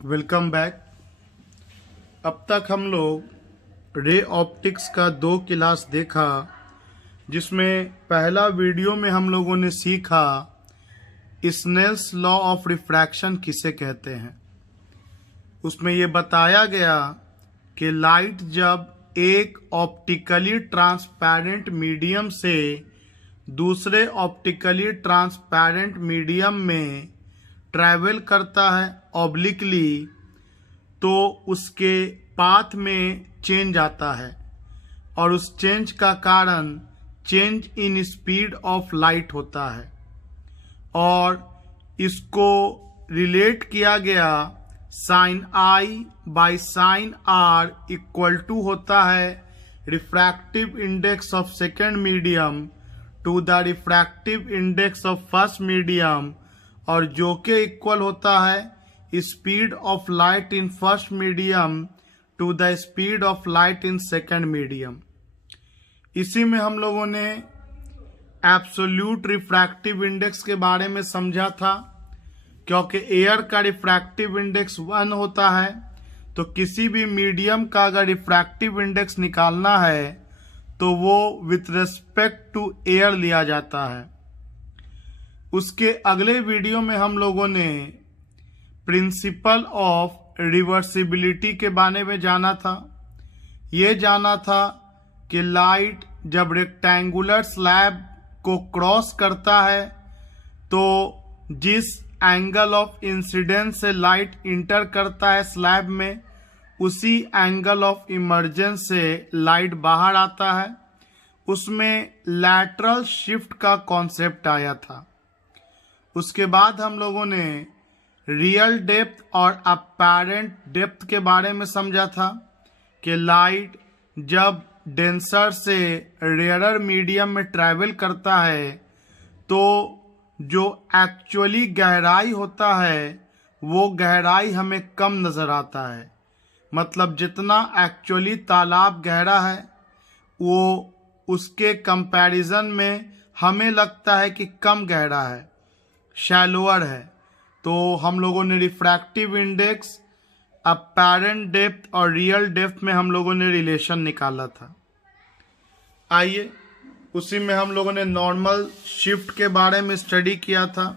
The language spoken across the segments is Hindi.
Welcome back. अब तक हम लोग रे ऑप्टिक्स का 2 क्लास देखा, जिसमें पहला वीडियो में हम लोगों ने सीखा स्नेल्स लॉ ऑफ रिफ्रैक्शन किसे कहते हैं। उसमें ये बताया गया कि लाइट जब एक ऑप्टिकली ट्रांसपेरेंट मीडियम से दूसरे ऑप्टिकली ट्रांसपेरेंट मीडियम में ट्रैवल करता है ऑब्लिकली, तो उसके पाथ में चेंज आता है और उस चेंज का कारण change in speed of light होता है। और इसको रिलेट किया गया sine I by sine r equal to होता है refractive index of second medium to the refractive index of first medium, और जो के इक्वल होता है speed of light in first medium to the speed of light in second medium. इसी में हम लोगों ने एब्सोल्यूट रिफ्रैक्टिव इंडेक्स के बारे में समझा था, क्योंकि एयर का रिफ्रैक्टिव इंडेक्स 1 होता है, तो किसी भी मीडियम का अगर रिफ्रैक्टिव इंडेक्स निकालना है तो वो विथ रिस्पेक्ट टू एयर लिया जाता है। उसके अगले वीडियो में हम लोगों ने प्रिंसिपल ऑफ रिवर्सिबिलिटी के बारे में जाना था। ये जाना था कि लाइट जब रेक्टेंगुलर स्लैब को क्रॉस करता है तो जिस एंगल ऑफ इंसिडेंस से लाइट इंटर करता है स्लैब में, उसी एंगल ऑफ इमर्जेंस से लाइट बाहर आता है। उसमें लैटरल शिफ्ट का कॉन्सेप्ट आया था। उसके बाद हम लोगों ने रियल डेप्थ और अपैरेंट डेप्थ के बारे में समझा था कि लाइट जब डेंसर से रेयरर मीडियम में ट्रैवल करता है तो जो एक्चुअली गहराई होता है वो गहराई हमें कम नज़र आता है। मतलब जितना एक्चुअली तालाब गहरा है वो उसके कंपैरिजन में हमें लगता है कि कम गहरा है, शैलोअर है। तो हम लोगों ने रिफ्रैक्टिव इंडेक्स, अपैरेंट डेप्थ और रियल डेप्थ में हम लोगों ने रिलेशन निकाला था। आइए उसी में हम लोगों ने नॉर्मल शिफ्ट के बारे में स्टडी किया था।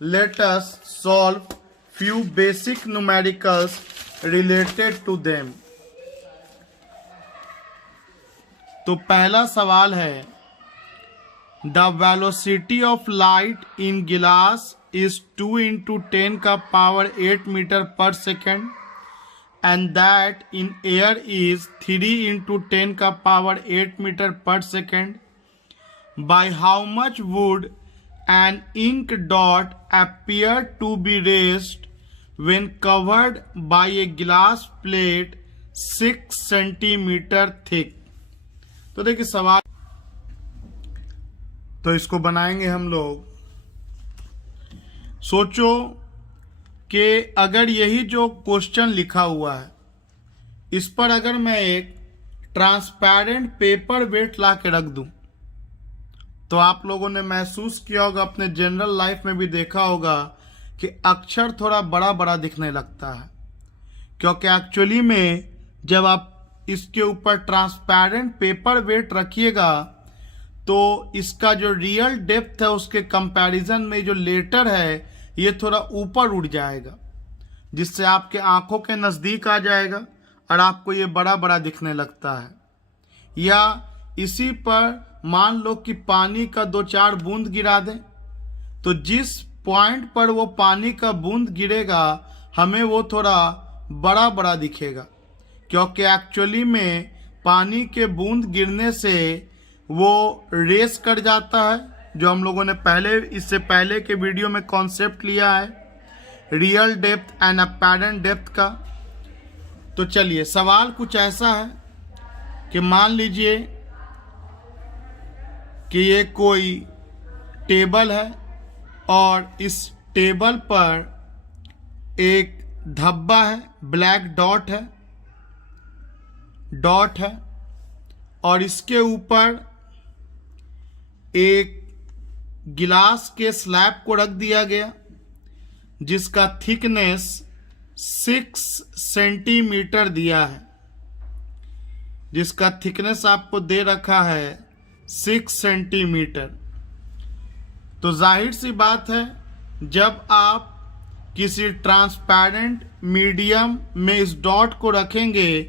Let us solve few basic numericals related to them. तो पहला सवाल है, the velocity of light in glass is 2 into 10 का power 8 metre per second and that in air is 3 into 10 का power 8 metre per second. By how much would an ink dot appear to be raised when covered by a glass plate 6 centimetre thick? तो देखिए सवाल, तो इसको बनाएंगे हम लोग। सोचो कि अगर यही जो क्वेश्चन लिखा हुआ है इस पर अगर मैं एक ट्रांसपेरेंट पेपर वेट ला के रख दूं, तो आप लोगों ने महसूस किया होगा, अपने जनरल लाइफ में भी देखा होगा कि अक्षर थोड़ा बड़ा बड़ा दिखने लगता है। क्योंकि एक्चुअली में जब आप इसके ऊपर ट्रांसपेरेंट पेपर वेट रखिएगा तो इसका जो रियल डेप्थ है उसके कंपैरिजन में जो लेटर है ये थोड़ा ऊपर उठ जाएगा, जिससे आपके आंखों के नज़दीक आ जाएगा और आपको ये बड़ा बड़ा दिखने लगता है। या इसी पर मान लो कि पानी का 2-4 बूंद गिरा दें, तो जिस पॉइंट पर वो पानी का बूंद गिरेगा हमें वो थोड़ा बड़ा बड़ा दिखेगा, क्योंकि एक्चुअली में पानी के बूंद गिरने से वो रेस कर जाता है, जो हम लोगों ने इससे पहले के वीडियो में कॉन्सेप्ट लिया है real depth and apparent depth का। तो चलिए सवाल कुछ ऐसा है कि मान लीजिए कि ये कोई टेबल है और इस टेबल पर एक धब्बा है, ब्लैक डॉट है और इसके ऊपर एक गिलास के स्लैब को रख दिया गया जिसका थिकनेस 6 सेंटीमीटर दिया है, जिसका थिकनेस आपको दे रखा है 6 सेंटीमीटर। तो जाहिर सी बात है, जब आप किसी ट्रांसपेरेंट मीडियम में इस डॉट को रखेंगे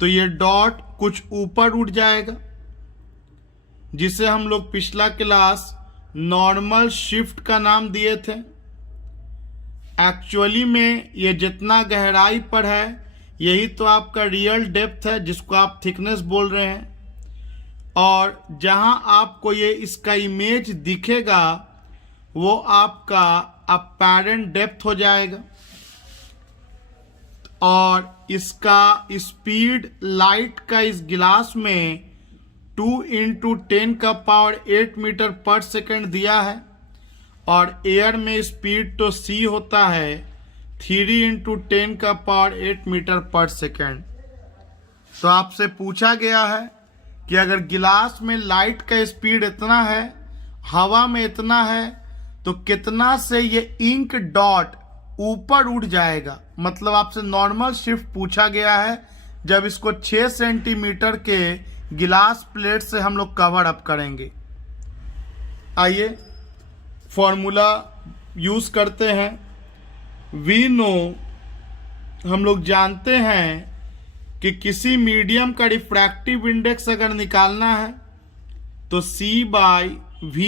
तो ये डॉट कुछ ऊपर उठ जाएगा, जिसे हम लोग पिछला क्लास नॉर्मल शिफ्ट का नाम दिए थे। एक्चुअली में ये जितना गहराई पर है यही तो आपका रियल डेप्थ है, जिसको आप थिकनेस बोल रहे हैं। और जहां आपको ये इसका इमेज दिखेगा वो आपका अपैरेंट डेप्थ हो जाएगा। और इसका स्पीड लाइट का इस गिलास में 2 × 10⁸ मीटर पर सेकेंड दिया है, और एयर में स्पीड तो c होता है 3 × 10⁸ मीटर पर सेकेंड। तो आपसे पूछा गया है कि अगर गिलास में लाइट का स्पीड इतना है, हवा में इतना है, तो कितना से ये इंक डॉट ऊपर उठ जाएगा। मतलब आपसे नॉर्मल शिफ्ट पूछा गया है, जब इसको 6 सेंटीमीटर के गिलास प्लेट से हम लोग कवर अप करेंगे। आइए फॉर्मूला यूज करते हैं। वी नो, हम लोग जानते हैं कि किसी मीडियम का रिफ्रैक्टिव इंडेक्स अगर निकालना है तो C/V,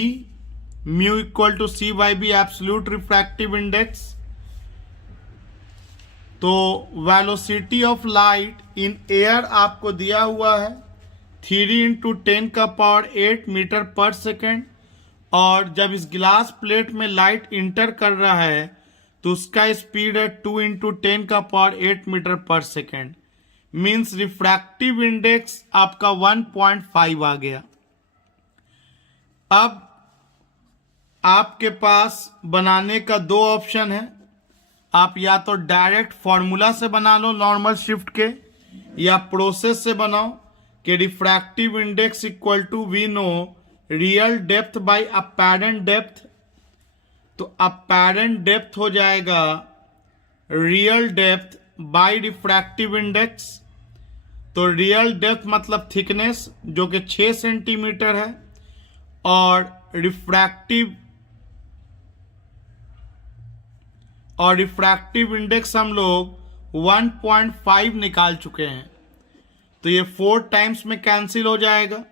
mu equal to C/B absolute refractive index. तो velocity of light in air आपको दिया हुआ है 3 × 10⁸ मीटर पर सेकेंड, और जब इस गिलास प्लेट में लाइट इंटर कर रहा है तो उसका स्पीड है 2 × 10⁸ metre per second. Means refractive index आपका 1.5 आ गया। अब आपके पास बनाने का 2 ऑप्शन है। आप या तो डायरेक्ट फॉर्मूला से बना लो नॉर्मल शिफ्ट के, या प्रोसेस से बनाओ कि refractive index equal to we know real depth by apparent depth. तो अपैरेंट डेप्थ हो जाएगा real depth by refractive index. तो रियल डेप्थ मतलब थिकनेस जो कि 6 सेंटीमीटर है, और रिफ्रैक्टिव इंडेक्स हम लोग 1.5 निकाल चुके हैं, तो ये 4 टाइम्स में कैंसिल हो जाएगा।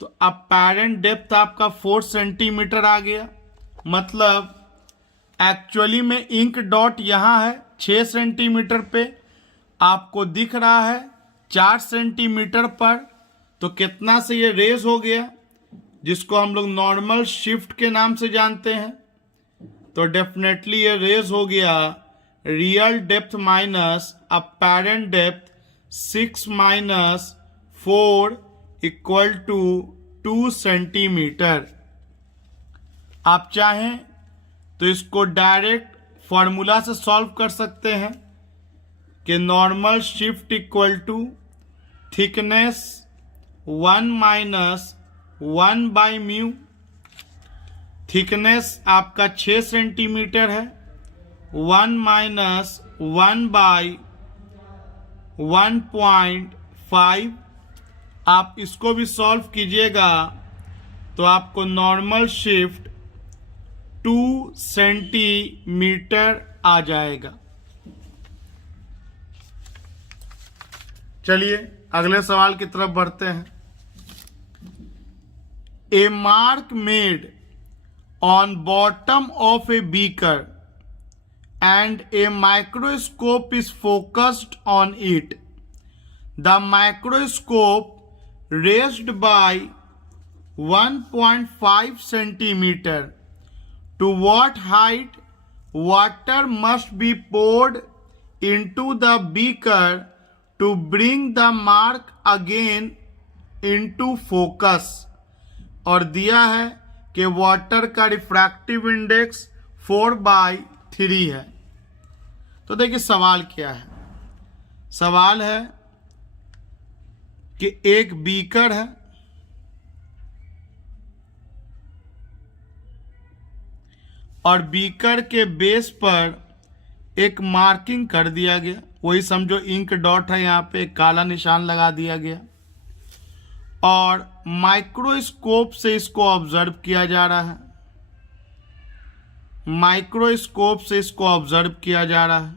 तो अपैरेंट डेप्थ आपका 4 सेंटीमीटर आ गया। मतलब एक्चुअली में इंक डॉट यहाँ है 6 सेंटीमीटर पे, आपको दिख रहा है 4 सेंटीमीटर पर। तो कितना से ये रेज हो गया, जिसको हम लोग नॉर्मल शिफ्ट के नाम से जानते हैं। तो डेफिनेटली ये रेज हो गया real depth minus apparent depth 6 - 4 equal to 2 centimetre. आप चाहें तो इसको डायरेक्ट फॉर्मूला से सॉल्व कर सकते हैं कि normal shift equal to thickness 1 - 1/μ। Thickness आपका 6 सेंटीमीटर है, 1 - 1/1.5। आप इसको भी सॉल्व कीजिएगा तो आपको नॉर्मल शिफ्ट 2 सेंटीमीटर आ जाएगा। चलिए अगले सवाल की तरफ बढ़ते हैं। A mark made on bottom of a beaker and a microscope is focused on it. The microscope raised by 1.5 centimeter. To what height water must be poured into the beaker to bring the mark again into focus? और दिया है कि वाटर का रिफ्रैक्टिव इंडेक्स 4/3 है। तो देखिए सवाल क्या है। सवाल है कि एक बीकर है, और बीकर के बेस पर एक मार्किंग कर दिया गया, वही समझो इंक डॉट है, यहाँ पे एक काला निशान लगा दिया गया और माइक्रोस्कोप से इसको ऑब्जर्व किया जा रहा है। माइक्रोस्कोप से इसको ऑब्जर्व किया जा रहा है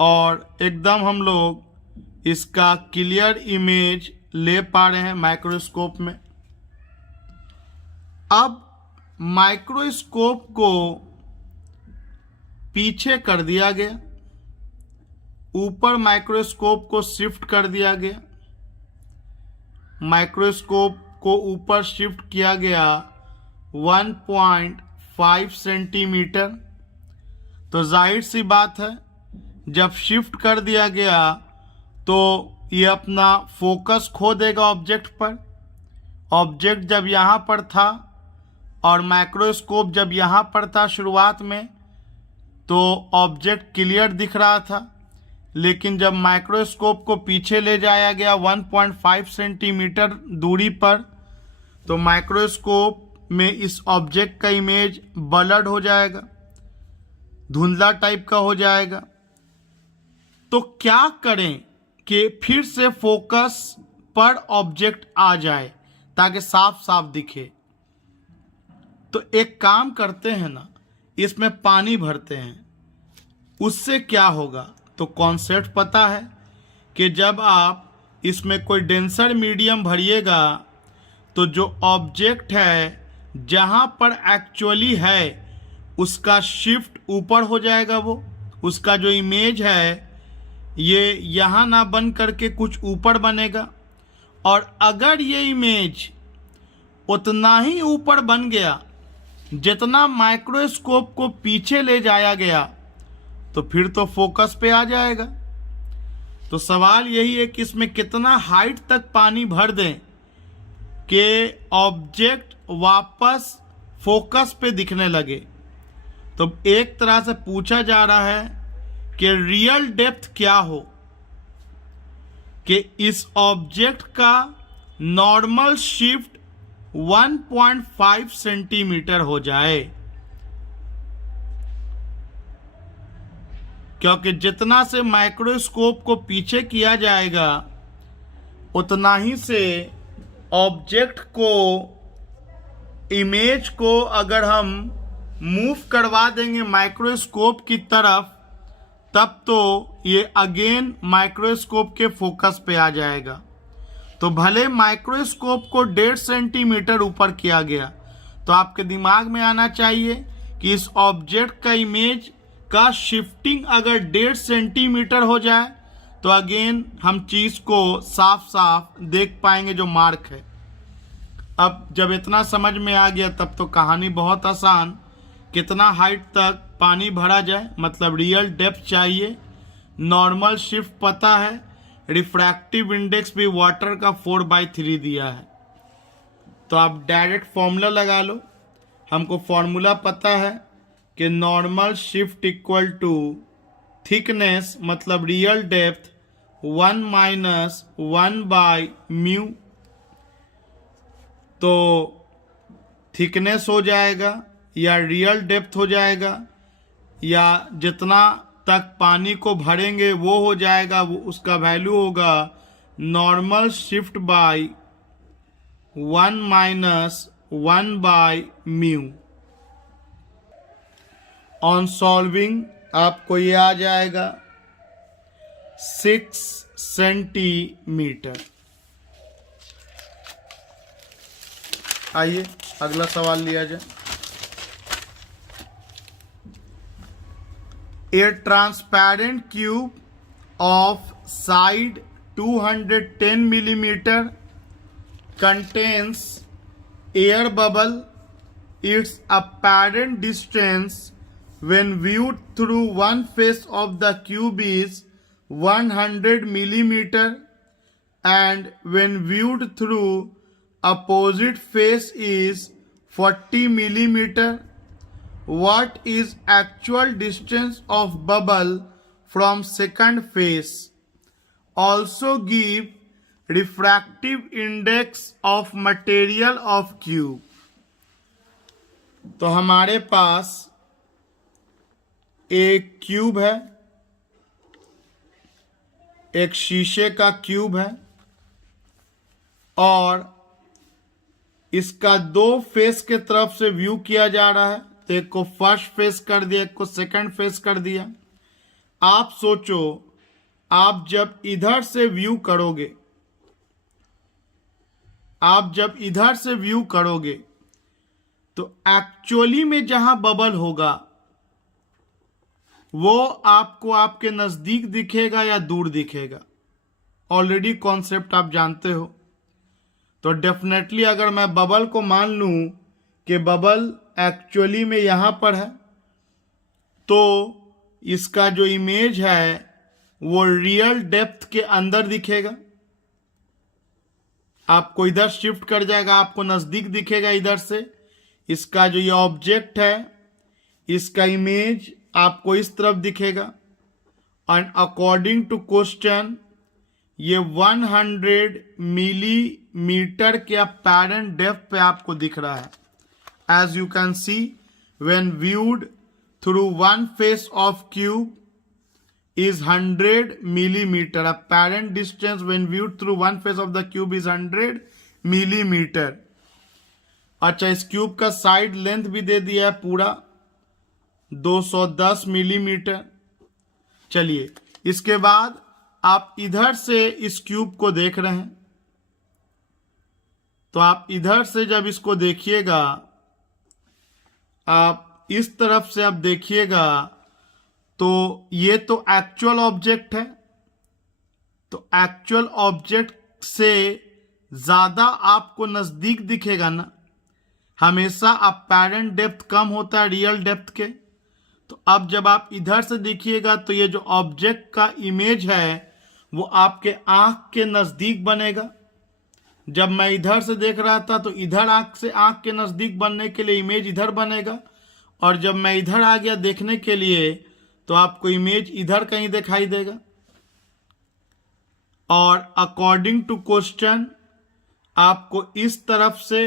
और एकदम हम लोग इसका क्लियर इमेज ले पा रहे हैं माइक्रोस्कोप में। अब माइक्रोस्कोप को पीछे कर दिया गया, ऊपर माइक्रोस्कोप को शिफ्ट कर दिया गया। माइक्रोस्कोप को ऊपर शिफ्ट किया गया 1.5 सेंटीमीटर। तो जाहिर सी बात है, जब शिफ्ट कर दिया गया तो ये अपना फोकस खो देगा ऑब्जेक्ट पर। ऑब्जेक्ट जब यहाँ पर था और माइक्रोस्कोप जब यहाँ पर था शुरुआत में, तो ऑब्जेक्ट क्लियर दिख रहा था, लेकिन जब माइक्रोस्कोप को पीछे ले जाया गया 1.5 सेंटीमीटर दूरी पर, तो माइक्रोस्कोप में इस ऑब्जेक्ट का इमेज ब्लर्ड हो जाएगा, धुंधला टाइप का हो जाएगा। तो क्या करें कि फिर से फोकस पर ऑब्जेक्ट आ जाए ताकि साफ साफ दिखे? तो एक काम करते हैं ना, इसमें पानी भरते हैं। उससे क्या होगा? तो कॉन्सेप्ट पता है कि जब आप इसमें कोई डेंसर मीडियम भरिएगा तो जो ऑब्जेक्ट है जहां पर एक्चुअली है उसका शिफ्ट ऊपर हो जाएगा। वो उसका जो इमेज है ये यहाँ ना बन करके कुछ ऊपर बनेगा, और अगर ये इमेज उतना ही ऊपर बन गया जितना माइक्रोस्कोप को पीछे ले जाया गया, तो फिर तो फोकस पे आ जाएगा। तो सवाल यही है कि इसमें कितना हाइट तक पानी भर दें कि ऑब्जेक्ट वापस फोकस पे दिखने लगे। तो एक तरह से पूछा जा रहा है कि रियल डेप्थ क्या हो, कि इस ऑब्जेक्ट का नॉर्मल शिफ्ट 1.5 सेंटीमीटर हो जाए, क्योंकि जितना से माइक्रोस्कोप को पीछे किया जाएगा उतना ही से ऑब्जेक्ट को, इमेज को अगर हम मूव करवा देंगे माइक्रोस्कोप की तरफ, तब तो ये अगेन माइक्रोस्कोप के फोकस पे आ जाएगा। तो भले माइक्रोस्कोप को 1.5 सेंटीमीटर ऊपर किया गया, तो आपके दिमाग में आना चाहिए कि इस ऑब्जेक्ट का इमेज का शिफ्टिंग अगर 1.5 सेंटीमीटर हो जाए तो अगेन हम चीज को साफ साफ देख पाएंगे जो मार्क है। अब जब इतना समझ में आ गया तब तो कहानी बहुत आसान। कितना हाइट तक पानी भरा जाए, मतलब रियल डेप्थ चाहिए, नॉर्मल शिफ्ट पता है, रिफ्रैक्टिव इंडेक्स भी वाटर का 4/3 दिया है। तो आप डायरेक्ट फॉर्मूला लगा लो। हमको फॉर्मूला पता है कि normal shift equal to thickness, मतलब रियल डेप्थ 1 माइनस 1/μ। तो थिकनेस हो जाएगा या रियल डेप्थ हो जाएगा, या जितना तक पानी को भरेंगे वो हो जाएगा, वो उसका वैल्यू होगा normal shift by 1 minus 1/μ। On solving आपको ये आ जाएगा 6 सेंटीमीटर। आइए अगला सवाल लिया जाए। A transparent cube of side 210 millimeter contains air bubble. Its apparent distance when viewed through one face of the cube is 100 millimeter, and when viewed through opposite face is 40 millimeter. What is actual distance of bubble from second face? Also give refractive index of material of cube. तो हमारे पास एक क्यूब है, एक शीशे का क्यूब है और इसका दो फेस के तरफ से व्यू किया जा रहा है। तो एक को फर्स्ट फेस कर दिया, एक को सेकंड फेस कर दिया। आप सोचो, आप जब इधर से व्यू करोगे, तो एक्चुअली में जहां बबल होगा वो आपको आपके नजदीक दिखेगा या दूर दिखेगा। ऑलरेडी कॉन्सेप्ट आप जानते हो। तो डेफिनेटली अगर मैं बबल को मान लूं कि बबल एक्चुअली में यहां पर है, तो इसका जो इमेज है वो रियल डेप्थ के अंदर दिखेगा। आपको इधर शिफ्ट कर जाएगा, आपको नजदीक दिखेगा इधर से। इसका जो ये ऑब्जेक्ट है, इसका इमेज आपको इस तरफ दिखेगा। एंड अकॉर्डिंग टू क्वेश्चन ये 100 मिलीमीटर के अपैरेंट डेप्थ पे आपको दिख रहा है। As you can see, when viewed through one face of cube is 100 millimeter. Apparent distance when viewed through one face of the cube is 100 millimeter. अच्छा, इस क्यूब का साइड लेंथ भी दे दिया है पूरा 210 मिलीमीटर। चलिए, इसके बाद आप इधर से इस क्यूब को देख रहे हैं, तो आप इधर से जब इसको देखिएगा, आप इस तरफ से आप देखिएगा, तो ये तो एक्चुअल ऑब्जेक्ट है। तो एक्चुअल ऑब्जेक्ट से ज्यादा आपको नजदीक दिखेगा ना। हमेशा अपैरेंट डेप्थ कम होता है रियल डेप्थ के। तो अब जब आप इधर से देखिएगा तो ये जो ऑब्जेक्ट का इमेज है वो आपके आंख के नजदीक बनेगा। जब मैं इधर से देख रहा था तो इधर आंख के नजदीक बनने के लिए इमेज इधर बनेगा, और जब मैं इधर आ गया देखने के लिए तो आपको इमेज इधर कहीं दिखाई देगा। और अकॉर्डिंग टू क्वेश्चन आपको इस तरफ से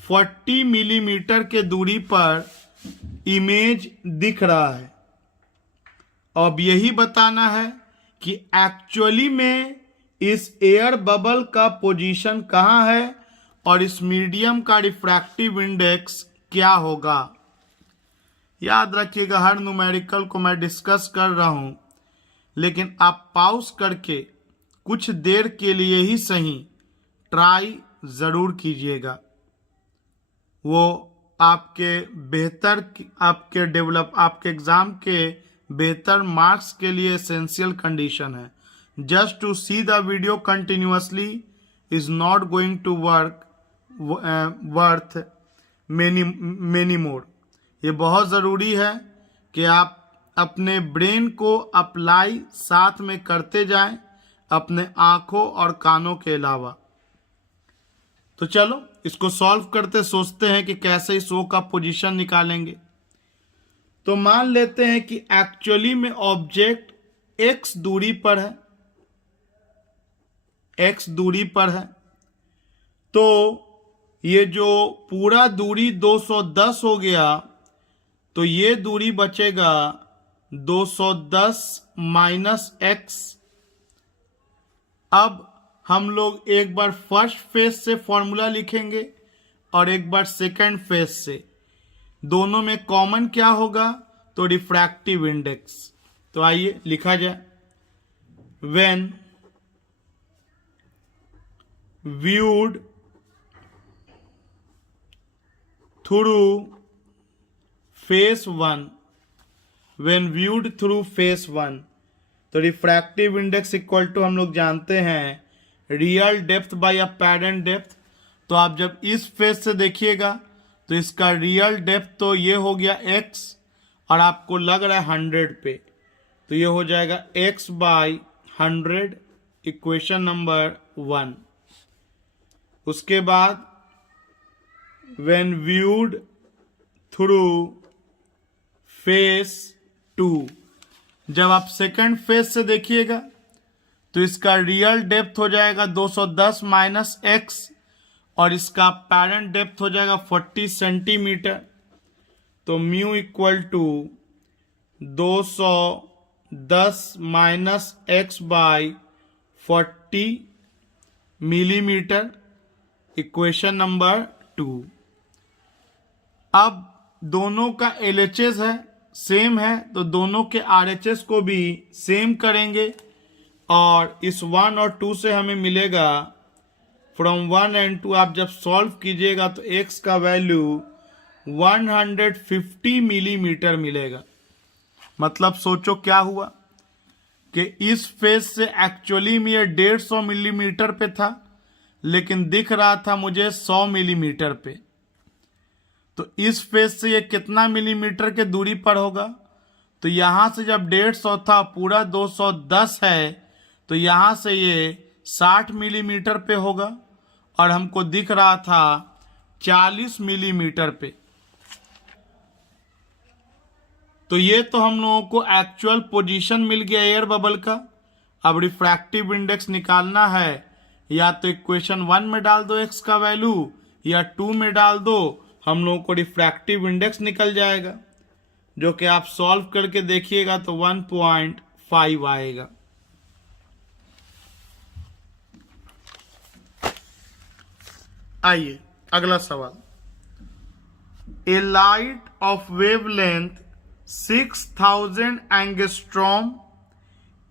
40 मिलीमीटर के दूरी पर इमेज दिख रहा है। अब यही बताना है कि एक्चुअली में इस एयर बबल का पोजीशन कहाँ है और इस मीडियम का रिफ्रैक्टिव इंडेक्स क्या होगा। याद रखिएगा, हर न्यूमेरिकल को मैं डिस्कस कर रहा हूं, लेकिन आप पॉज करके कुछ देर के लिए ही सही ट्राई जरूर कीजिएगा। वो आपके एग्जाम के बेहतर मार्क्स के लिए एसेंशियल कंडीशन है। Just to see the video continuously is not going to worth many more. ये बहुत ज़रूरी है कि आप अपने ब्रेन को अप्लाई साथ में करते जाएं, अपने आंखों और कानों के अलावा। तो चलो इसको सॉल्व करते सोचते हैं कि कैसे इस ओ का पोजीशन निकालेंगे। तो मान लेते हैं कि एक्चुअली में ऑब्जेक्ट x दूरी पर है, x दूरी पर है। तो ये जो पूरा दूरी 210 हो गया, तो ये दूरी बचेगा 210 माइनस x। अब हम लोग एक बार फर्स्ट फेस से फॉर्मूला लिखेंगे और एक बार सेकंड फेस से। दोनों में कॉमन क्या होगा, तो रिफ्रैक्टिव इंडेक्स। तो आइए लिखा जाए, when viewed through face 1, when viewed through face 1, तो रिफ्रैक्टिव इंडेक्स इक्वल टू हम लोग जानते हैं real depth by apparent depth. तो आप जब इस फेस से देखिएगा तो इसका रियल डेप्थ तो ये हो गया x, और आपको लग रहा है 100 पे, तो ये हो जाएगा x बाई 100, इक्वेशन नंबर 1। उसके बाद व्हेन व्यूड थ्रू फेस 2, जब आप सेकंड फेस से देखिएगा तो इसका रियल डेप्थ हो जाएगा 210 माइनस x, और इसका अपैरेंट डेप्थ हो जाएगा 40 सेंटीमीटर। तो mu equal to 210 minus x by 40 millimetre, equation number 2। अब दोनों का LHS है सेम है, तो दोनों के RHS को भी सेम करेंगे और इस 1 और 2 से हमें मिलेगा फ्रॉम 1 एंड 2। आप जब सॉल्व कीजिएगा तो x का वैल्यू 150 मिलीमीटर मिलेगा। मतलब सोचो क्या हुआ कि इस फेस से एक्चुअली में ये 150 मिलीमीटर पे था, लेकिन दिख रहा था मुझे 100 मिलीमीटर पे। तो इस फेस से ये कितना मिलीमीटर के दूरी पर होगा? तो यहां से जब 150 था पूरा 210 है, तो यहां से ये 60 मिलीमीटर पे होगा और हमको दिख रहा था 40 मिलीमीटर पे। तो ये तो हम लोगों को एक्चुअल पोजीशन मिल गया एयर बबल का। अब रिफ्रैक्टिव इंडेक्स निकालना है, या तो इक्वेशन 1 में डाल दो x का वैल्यू या 2 में डाल दो, हम लोगों को रिफ्रैक्टिव इंडेक्स निकल जाएगा, जो कि आप सॉल्व करके देखिएगा तो 1.5 आएगा। आइए अगला सवाल। A light of wavelength 6000 angstrom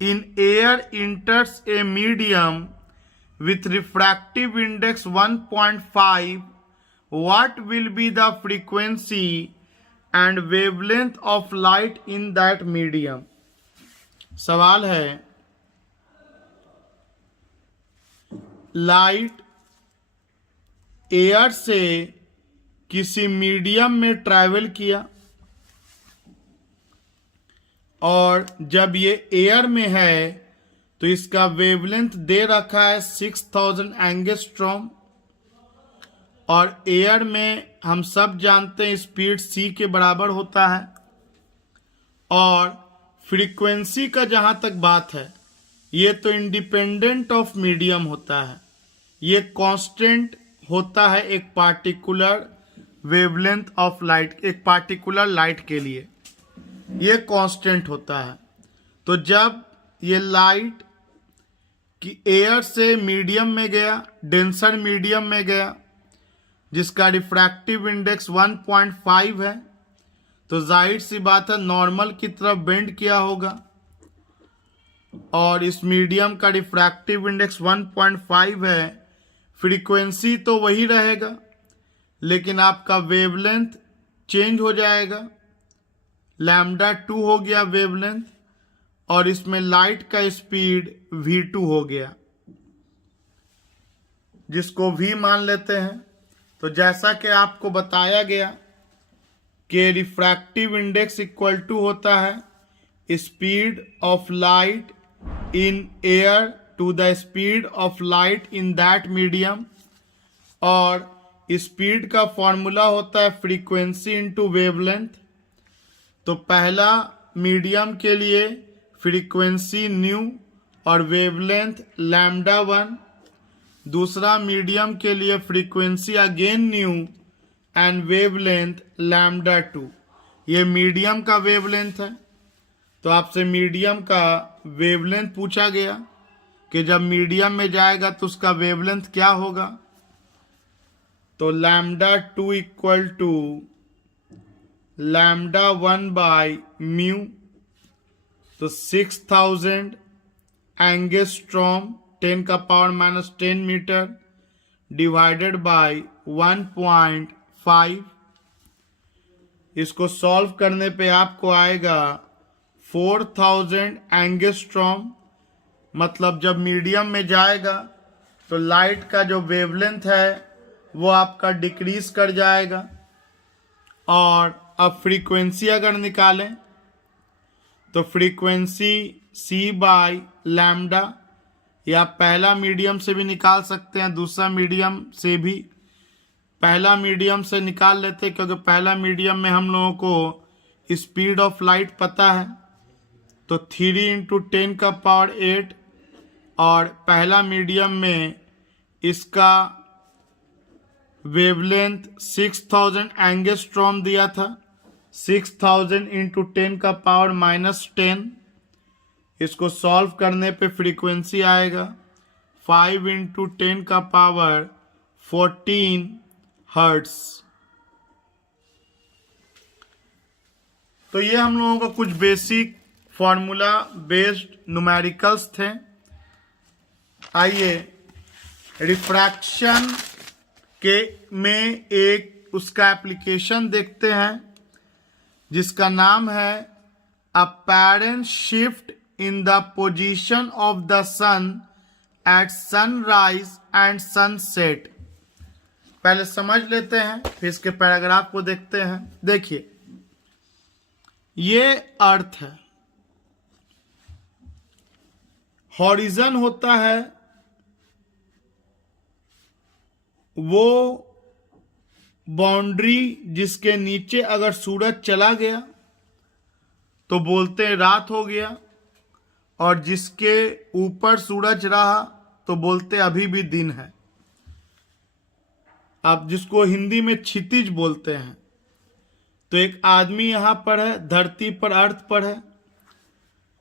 in air enters a medium with refractive index 1.5, what will be the frequency and wavelength of light in that medium? सवाल है, लाइट एयर से किसी मीडियम में ट्रैवल किया और जब ये एयर में है तो इसका वेवलेंथ दे रखा है 6000 एंगस्ट्रॉम, और एयर में हम सब जानते हैं स्पीड c के बराबर होता है। और फ्रीक्वेंसी का जहां तक बात है, ये तो इंडिपेंडेंट ऑफ मीडियम होता है, ये कांस्टेंट होता है एक पार्टिकुलर वेवलेंथ ऑफ लाइट, एक पार्टिकुलर लाइट के लिए ये कांस्टेंट होता है। तो जब ये लाइट की एयर से मीडियम में गया, डेंसर मीडियम में गया, जिसका रिफ्रैक्टिव इंडेक्स 1.5 है, तो जाहिर सी बात है नॉर्मल की तरफ बेंड किया होगा, और इस मीडियम का रिफ्रैक्टिव इंडेक्स 1.5 है। फ्रीक्वेंसी तो वही रहेगा, लेकिन आपका वेवलेंथ चेंज हो जाएगा, लैम्डा 2 हो गया वेवलेंथ, और इसमें लाइट का स्पीड v2 हो गया, जिसको v मान लेते हैं। तो जैसा कि आपको बताया गया कि रिफ्रैक्टिव इंडेक्स इक्वल टू होता है speed of light in air to the speed of light in that medium, और स्पीड का फॉर्मूला होता है फ्रीक्वेंसी इनटू वेवलेंथ। तो पहला मीडियम के लिए फ्रीक्वेंसी न्यू और वेवलेंथ लैम्डा 1, दूसरा मीडियम के लिए frequency again new and wavelength lambda 2। ये मीडियम का वेवलेंथ है। तो आपसे मीडियम का वेवलेंथ पूछा गया कि जब मीडियम में जाएगा तो उसका वेवलेंथ क्या होगा। तो lambda 2 equal to lambda 1 by mu, तो 6000 एंगस्ट्रॉम 10 का power minus 10 metre divided by 1.5। इसको सॉल्व करने पे आपको आएगा 4000 एंगस्ट्रॉम। मतलब जब मीडियम में जाएगा तो लाइट का जो वेवलेंथ है वो आपका डिक्रीज कर जाएगा। और अब फ्रीक्वेंसी अगर निकालें तो फ्रीक्वेंसी c बाई लैम्डा, या पहला मीडियम से भी निकाल सकते हैं, दूसरा मीडियम से भी। पहला मीडियम से निकाल लेते हैं क्योंकि पहला मीडियम में हम लोगों को स्पीड ऑफ लाइट पता है। तो 3 इंटू 10 का पावर 8, और पहला मीडियम में इसका वेवलेंथ 6000 एंगस्ट्रॉम दिया था, 6000 इंटू 10 का पावर -10। इसको सॉल्व करने पे फ्रीक्वेंसी आएगा 5 इंटू 10 का पावर 14 हर्ट्स। तो ये हम लोगों का कुछ बेसिक फॉर्मूला बेस्ड न्यूमेरिकल्स थे। आइए रिफ्रैक्शन के में एक उसका एप्लीकेशन देखते हैं जिसका नाम है apparent shift in the position of the sun at sunrise and sunset. पहले समझ लेते हैं फिर इसके पैराग्राफ को देखते हैं। देखिए ये अर्थ है, हॉरिजन होता है वो बाउंड्री जिसके नीचे अगर सूरज चला गया तो बोलते हैं रात हो गया, और जिसके ऊपर सूरज रहा तो बोलते अभी भी दिन है। आप जिसको हिंदी में क्षितिज बोलते हैं। तो एक आदमी यहां पर है, धरती पर अर्थ पर है,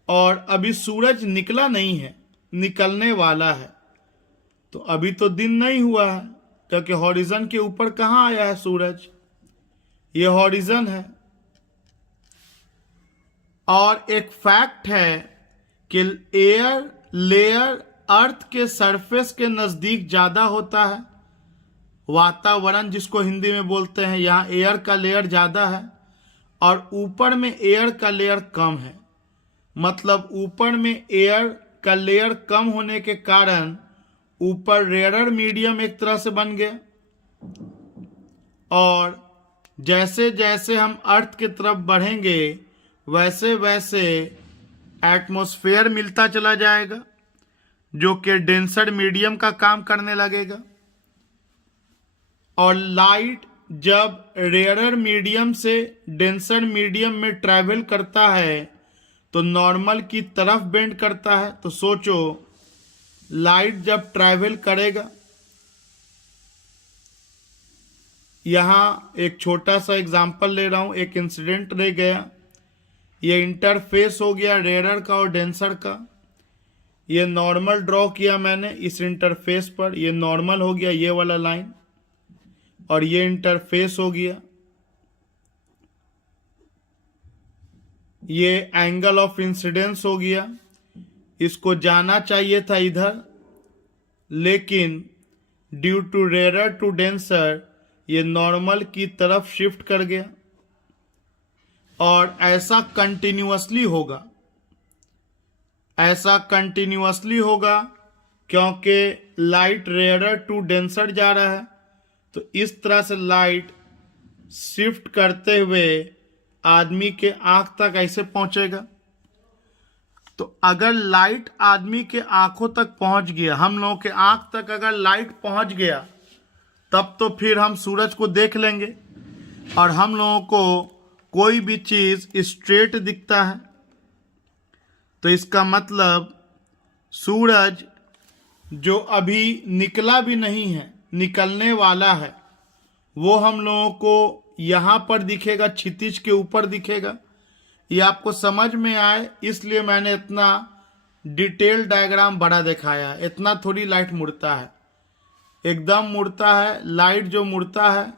और अभी सूरज निकला नहीं है, निकलने वाला है। तो अभी तो दिन नहीं हुआ है क्योंकि हॉरिजन के ऊपर कहां आया है सूरज, ये हॉरिजन है। और एक फैक्ट है कि एयर लेयर अर्थ के सरफेस के नजदीक ज्यादा होता है, वातावरण जिसको हिंदी में बोलते हैं, यहाँ एयर का लेयर ज्यादा है और ऊपर में एयर का लेयर कम है। मतलब ऊपर में एयर का लेयर कम होने के कारण ऊपर रेयर मीडियम एक तरह से बन गया, और जैसे जैसे हम अर्थ की तरफ बढ़ेंगे वैसे वैसे एटमॉस्फेयर मिलता चला जाएगा जो कि डेंसर मीडियम का काम करने लगेगा। और लाइट जब रेयर मीडियम से डेंसर मीडियम में ट्रैवल करता है तो नॉर्मल की तरफ बेंड करता है। तो सोचो लाइट जब ट्रैवल करेगा, यहां एक छोटा सा एग्जांपल ले रहा हूं, एक इंसिडेंट रह गया, ये इंटरफेस हो गया रेयर का और डेंसर का। ये नॉर्मल ड्रॉ किया मैंने इस इंटरफेस पर, ये नॉर्मल हो गया ये वाला लाइन, और ये इंटरफेस हो गया, ये एंगल ऑफ इंसिडेंस हो गया। इसको जाना चाहिए था इधर, लेकिन due to rare to denser ये नॉर्मल की तरफ शिफ्ट कर गया। और ऐसा कंटिन्यूअसली होगा, ऐसा कंटिन्यूअसली होगा क्योंकि लाइट रेयर टू डेंसर जा रहा है। तो इस तरह से लाइट शिफ्ट करते हुए आदमी के आंख तक ऐसे पहुंचेगा। तो अगर लाइट आदमी के आंखों तक पहुंच गया, हम लोगों के आंख तक अगर लाइट पहुंच गया, तब तो फिर हम सूरज को देख लेंगे और हम लोगों को कोई भी चीज स्ट्रेट दिखता है। तो इसका मतलब सूरज जो अभी निकला भी नहीं है, निकलने वाला है, वो हम लोगों को यहां पर दिखेगा, क्षितिज के ऊपर दिखेगा। ये आपको समझ में आए इसलिए मैंने इतना डिटेल डायग्राम बड़ा दिखाया है। इतना थोड़ी लाइट मुड़ता है, एकदम मुड़ता है। लाइट जो मुड़ता है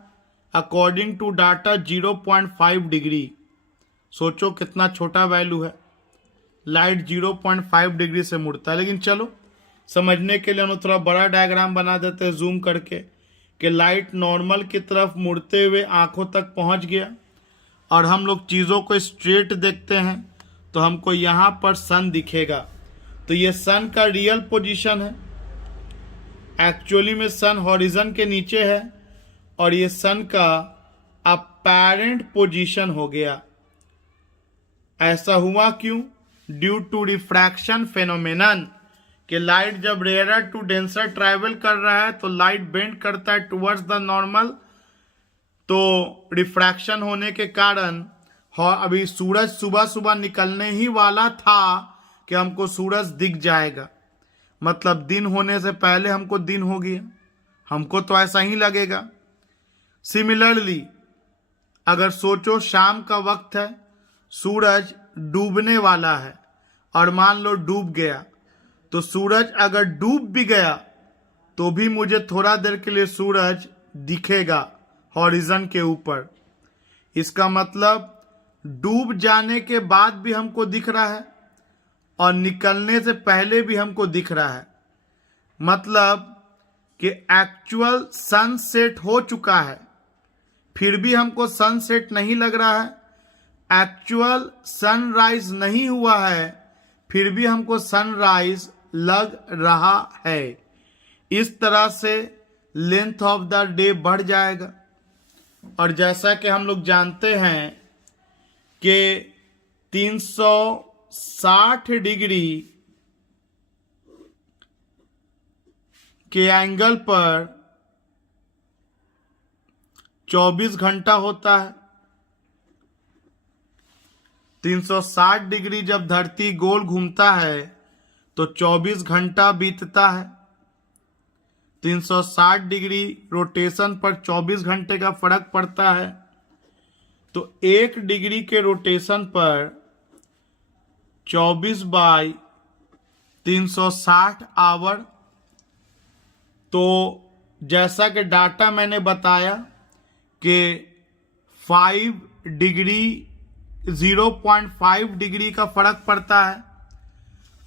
अकॉर्डिंग टू डाटा 0.5 डिग्री। सोचो कितना छोटा वैल्यू है, लाइट 0.5 डिग्री से मुड़ता है। लेकिन चलो समझने के लिए हम थोड़ा बड़ा डायग्राम बना देते हैं जूम करके, कि लाइट नॉर्मल की तरफ मुड़ते हुए आंखों तक पहुंच गया और हम लोग चीज़ों को स्ट्रेट देखते हैं तो हमको यहाँ पर सन दिखेगा। तो ये सन का रियल पोजीशन है, एक्चुअली में सन हॉरिजन के नीचे है और ये सन का अपैरेंट पोजीशन हो गया। ऐसा हुआ क्यों? ड्यू टू रिफ्रैक्शन फेनोमेनन, कि लाइट जब रेयर टू डेंसर ट्रैवल कर रहा है तो लाइट बेंड करता है टुवर्ड्स द नॉर्मल। तो रिफ्रैक्शन होने के कारण अभी सूरज सुबह सुबह निकलने ही वाला था कि हमको सूरज दिख जाएगा, मतलब दिन होने से पहले हमको दिन हो गया, हमको तो ऐसा ही लगेगा। सिमिलरली अगर सोचो शाम का वक्त है, सूरज डूबने वाला है और मान लो डूब गया, तो सूरज अगर डूब भी गया तो भी मुझे थोड़ा देर के लिए सूरज दिखेगा हॉरिजन के ऊपर। इसका मतलब डूब जाने के बाद भी हमको दिख रहा है और निकलने से पहले भी हमको दिख रहा है। मतलब कि एक्चुअल सनसेट हो चुका है, फिर भी हमको सनसेट नहीं लग रहा है। एक्चुअल सनराइज नहीं हुआ है, फिर भी हमको सनराइज लग रहा है। इस तरह से लेंथ ऑफ द डे बढ़ जाएगा। और जैसा कि हम लोग जानते हैं कि 360 डिग्री के एंगल पर 24 घंटा होता है। 360 डिग्री जब धरती गोल घूमता है तो 24 घंटा बीतता है। 360 डिग्री रोटेशन पर 24 घंटे का फर्क पड़ता है। तो 1 डिग्री के रोटेशन पर 24 बाई 360 आवर। तो जैसा कि डाटा मैंने बताया कि 5 डिग्री 0.5 डिग्री का फर्क पड़ता है।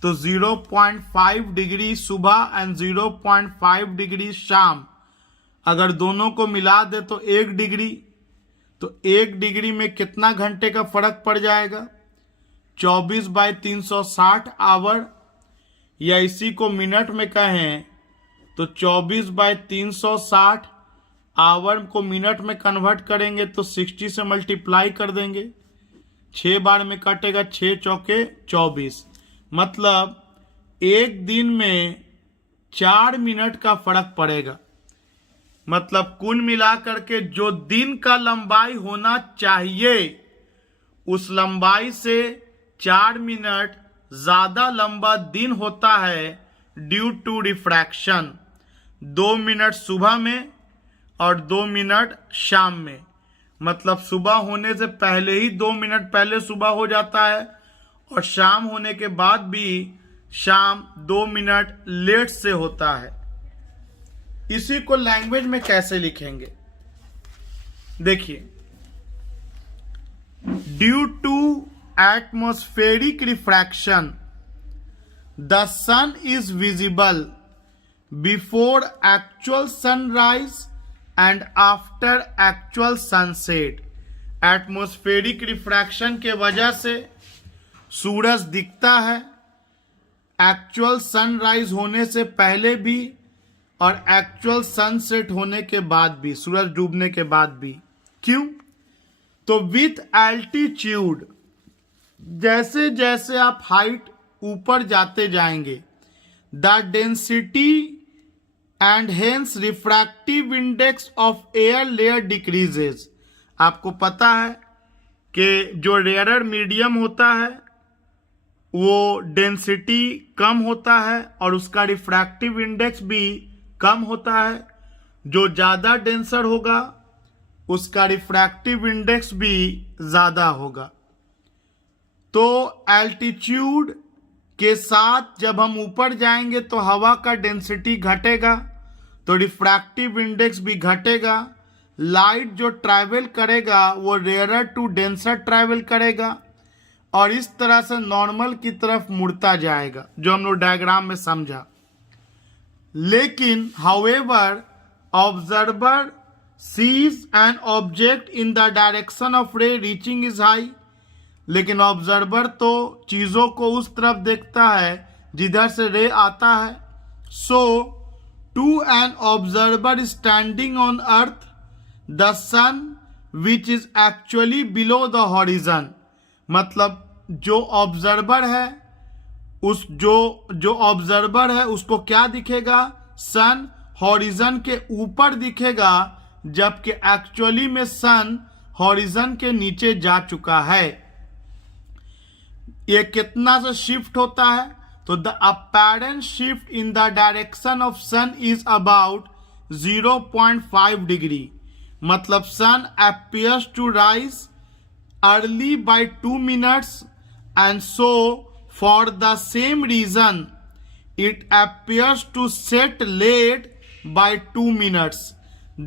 तो 0.5 डिग्री सुबह एंड 0.5 डिग्री शाम, अगर दोनों को मिला दे तो 1 डिग्री। तो 1 डिग्री में कितना घंटे का फर्क पड़ जाएगा? 24 बाई 360 आवर, या इसी को मिनट में कहें तो 24 बाई 360 आवर को मिनट में कन्वर्ट करेंगे तो 60 से मल्टीप्लाई कर देंगे। 6 बार में कटेगा, 6 चौके 24। मतलब एक दिन में 4 मिनट का फर्क पड़ेगा। मतलब कुल मिलाकर के जो दिन का लंबाई होना चाहिए उस लंबाई से 4 मिनट ज्यादा लंबा दिन होता है ड्यू टू रिफ्रैक्शन। 2 मिनट सुबह में और 2 मिनट शाम में। मतलब सुबह होने से पहले ही 2 मिनट पहले सुबह हो जाता है और शाम होने के बाद भी शाम 2 मिनट लेट से होता है। इसी को लैंग्वेज में कैसे लिखेंगे? देखिए, due to atmospheric refraction the sun is visible before actual sunrise and after actual sunset. Atmospheric refraction के वजह से सूरज दिखता है एक्चुअल सनराइज होने से पहले भी और एक्चुअल सनसेट होने के बाद भी, सूरज डूबने के बाद भी। क्यों? तो विथ एल्टीट्यूड, जैसे जैसे आप हाइट ऊपर जाते जाएंगे, the density and hence refractive index of air layer decreases. आपको पता है कि जो रेयरर मीडियम होता है वो डेंसिटी कम होता है और उसका रिफ्रैक्टिव इंडेक्स भी कम होता है। जो ज़्यादा डेंसर होगा उसका रिफ्रैक्टिव इंडेक्स भी ज़्यादा होगा। तो एल्टीट्यूड के साथ जब हम ऊपर जाएंगे तो हवा का डेंसिटी घटेगा तो रिफ्रैक्टिव इंडेक्स भी घटेगा। लाइट जो ट्रैवल करेगा वो रेयरर टू डेंसर ट्रैवल करेगा और इस तरह से नॉर्मल की तरफ मुड़ता जाएगा, जो हम लोग डायग्राम में समझा। लेकिन however observer sees an object in the direction of ray reaching is high. लेकिन ऑब्जर्वर तो चीजों को उस तरफ देखता है जिधर से रे आता है। So to an observer standing on earth the sun which is actually below the horizon. मतलब जो ऑब्जर्वर है जो ऑब्जर्वर है उसको क्या दिखेगा? सन हॉरिजन के ऊपर दिखेगा, जबकि एक्चुअली में सन हॉरिजन के नीचे जा चुका है। ये कितना से शिफ्ट होता है? तो the apparent shift in the direction of sun is about 0.5 डिग्री। मतलब sun appears to rise early by 2 minutes and so for the same reason it appears to set late by 2 minutes.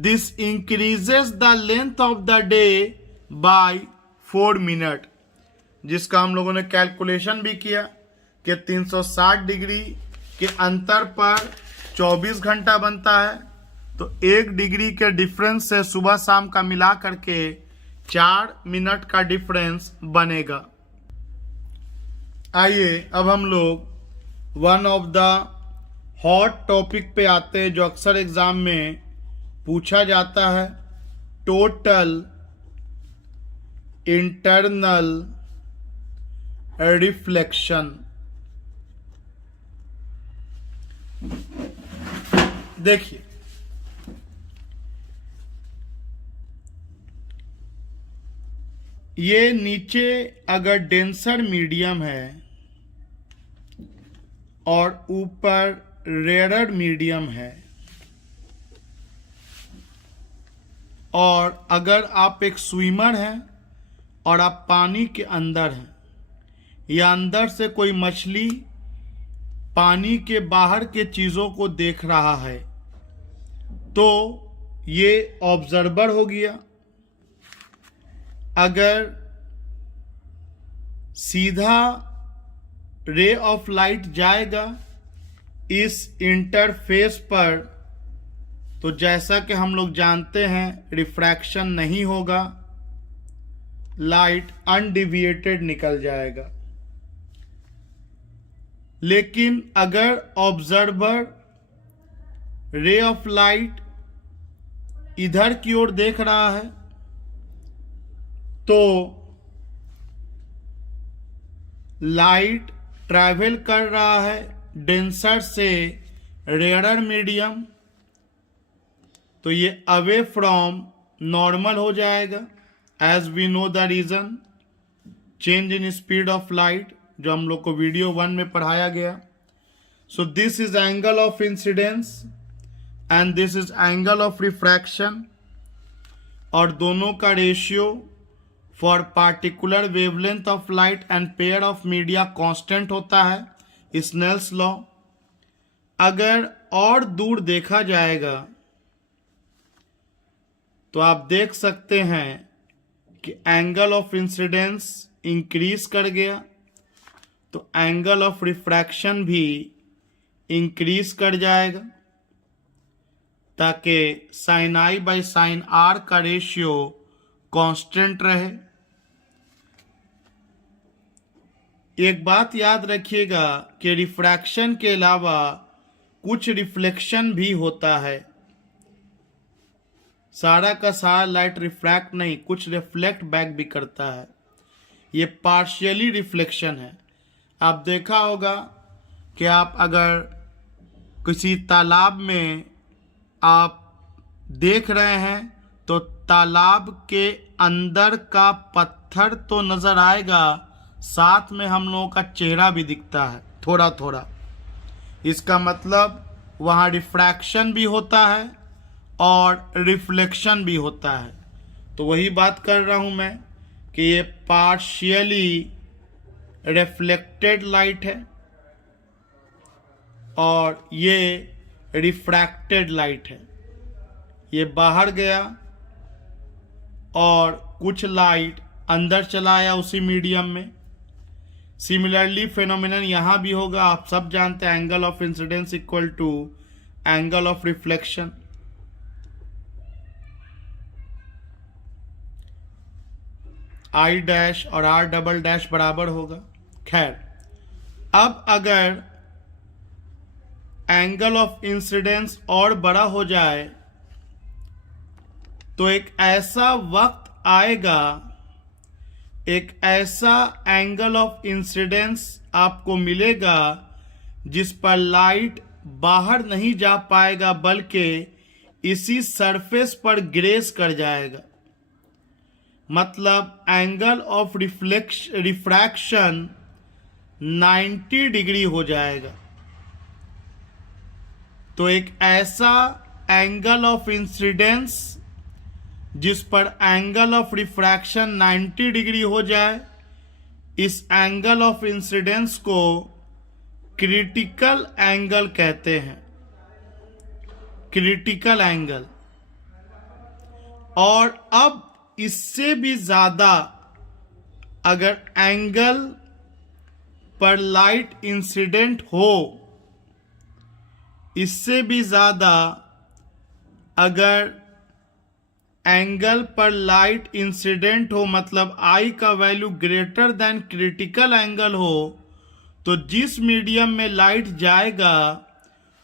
This increases the length of the day by 4 minutes. जिसका हम लोगों ने कैलकुलेशन भी किया कि 360 डिग्री के अंतर पर 24 घंटा बनता है, तो 1 डिग्री के डिफरेंस से सुबह शाम का मिला करके 4 मिनट का डिफरेंस बनेगा। आइए अब हम लोग one of the hot topic पे आते हैं जो अक्सर एग्जाम में पूछा जाता है, टोटल इंटरनल रिफ्लेक्शन। देखिए ये नीचे अगर डेंसर मीडियम है और ऊपर रेयर मीडियम है, और अगर आप एक स्विमर हैं और आप पानी के अंदर हैं या अंदर से कोई मछली पानी के बाहर के चीज़ों को देख रहा है, तो ये ऑब्जर्वर हो गया। अगर सीधा रे ऑफ लाइट जाएगा इस इंटरफेस पर, तो जैसा कि हम लोग जानते हैं रिफ्रैक्शन नहीं होगा, लाइट अनडिविएटेड निकल जाएगा। लेकिन अगर ऑब्जर्वर रे ऑफ लाइट इधर की ओर देख रहा है, तो लाइट ट्रैवल कर रहा है डेंसर से रेयर मीडियम, तो ये अवे फ्रॉम नॉर्मल हो जाएगा। As we know the reason, change in speed of light, जो हम लोग को वीडियो 1 में पढ़ाया गया। So this is angle of incidence and this is angle of refraction, और दोनों का ratio for particular wavelength of light and pair of media constant होता है, स्नेल्स लॉ। अगर और दूर देखा जाएगा तो आप देख सकते हैं कि एंगल ऑफ इंसिडेंस इंक्रीज कर गया, तो एंगल ऑफ रिफ्रैक्शन भी इंक्रीज कर जाएगा, ताकि sine I by sine R का रेशियो कांस्टेंट रहे। एक बात याद रखिएगा कि रिफ्रैक्शन के अलावा कुछ रिफ्लेक्शन भी होता है। सारा का सारा लाइट रिफ्रैक्ट नहीं, कुछ रिफ्लेक्ट बैक भी करता है। ये पार्शियली रिफ्लेक्शन है। आप देखा होगा कि आप अगर किसी तालाब में आप देख रहे हैं तो तालाब के अंदर का पत्थर तो नजर आएगा, साथ में हम लोगों का चेहरा भी दिखता है थोड़ा थोड़ा। इसका मतलब वहाँ रिफ्रैक्शन भी होता है और रिफ्लेक्शन भी होता है। तो वही बात कर रहा हूँ मैं कि ये पार्शियली रिफ्लेक्टेड लाइट है और ये रिफ्रैक्टेड लाइट है। ये बाहर गया और कुछ लाइट अंदर चला आया उसी मीडियम में। सिमिलरली फेनोमेनन यहाँ भी होगा। आप सब जानते हैं angle of incidence equal to angle of reflection. I dash और आर डबल डैश बराबर होगा। खैर, अब अगर एंगल ऑफ इंसिडेंस और बड़ा हो जाए तो एक ऐसा वक्त आएगा, एक ऐसा एंगल ऑफ इंसिडेंस आपको मिलेगा जिस पर लाइट बाहर नहीं जा पाएगा बल्कि इसी सरफेस पर ग्रेस कर जाएगा। मतलब एंगल ऑफ रिफ्रैक्शन 90 डिग्री हो जाएगा। तो एक ऐसा एंगल ऑफ इंसिडेंस जिस पर एंगल ऑफ रिफ्रैक्शन 90 डिग्री हो जाए, इस एंगल ऑफ इंसिडेंस को क्रिटिकल एंगल कहते हैं, क्रिटिकल एंगल। और अब इससे भी ज्यादा अगर एंगल पर लाइट इंसिडेंट हो, इससे भी ज्यादा अगर एंगल पर लाइट इंसिडेंट हो, मतलब आई का value greater than critical angle हो, तो जिस मीडियम में लाइट जाएगा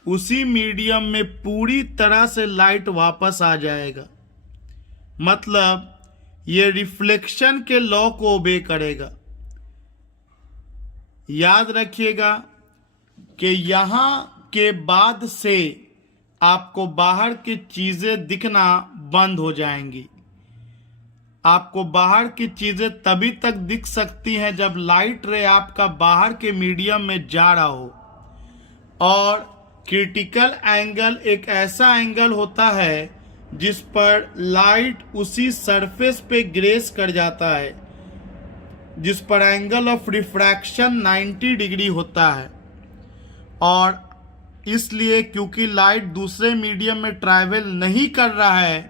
उसी मीडियम में पूरी तरह से लाइट वापस आ जाएगा। मतलब ये रिफ्लेक्शन के लॉ को ओबे करेगा। याद रखिएगा कि यहां के बाद से आपको बाहर की चीजें दिखना बंद हो जाएंगी। आपको बाहर की चीजें तभी तक दिख सकती हैं जब लाइट रे आपका बाहर के मीडियम में जा रहा हो। और क्रिटिकल एंगल एक ऐसा एंगल होता है जिस पर लाइट उसी सरफेस पे ग्रेस कर जाता है जिस पर एंगल ऑफ रिफ्रैक्शन 90 डिग्री होता है। और इसलिए क्योंकि लाइट दूसरे मीडियम में ट्रैवल नहीं कर रहा है,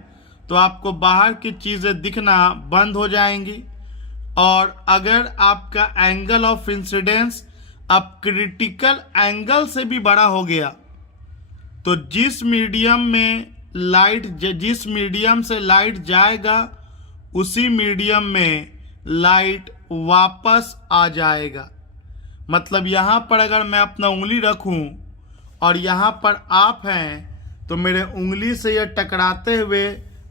तो आपको बाहर की चीजें दिखना बंद हो जाएंगी। और अगर आपका एंगल ऑफ इंसिडेंस अब क्रिटिकल एंगल से भी बड़ा हो गया, तो जिस मीडियम से लाइट जाएगा उसी मीडियम में लाइट वापस आ जाएगा। मतलब यहां पर अगर मैं अपना उंगली रखूं और यहां पर आप हैं, तो मेरे उंगली से यह टकराते हुए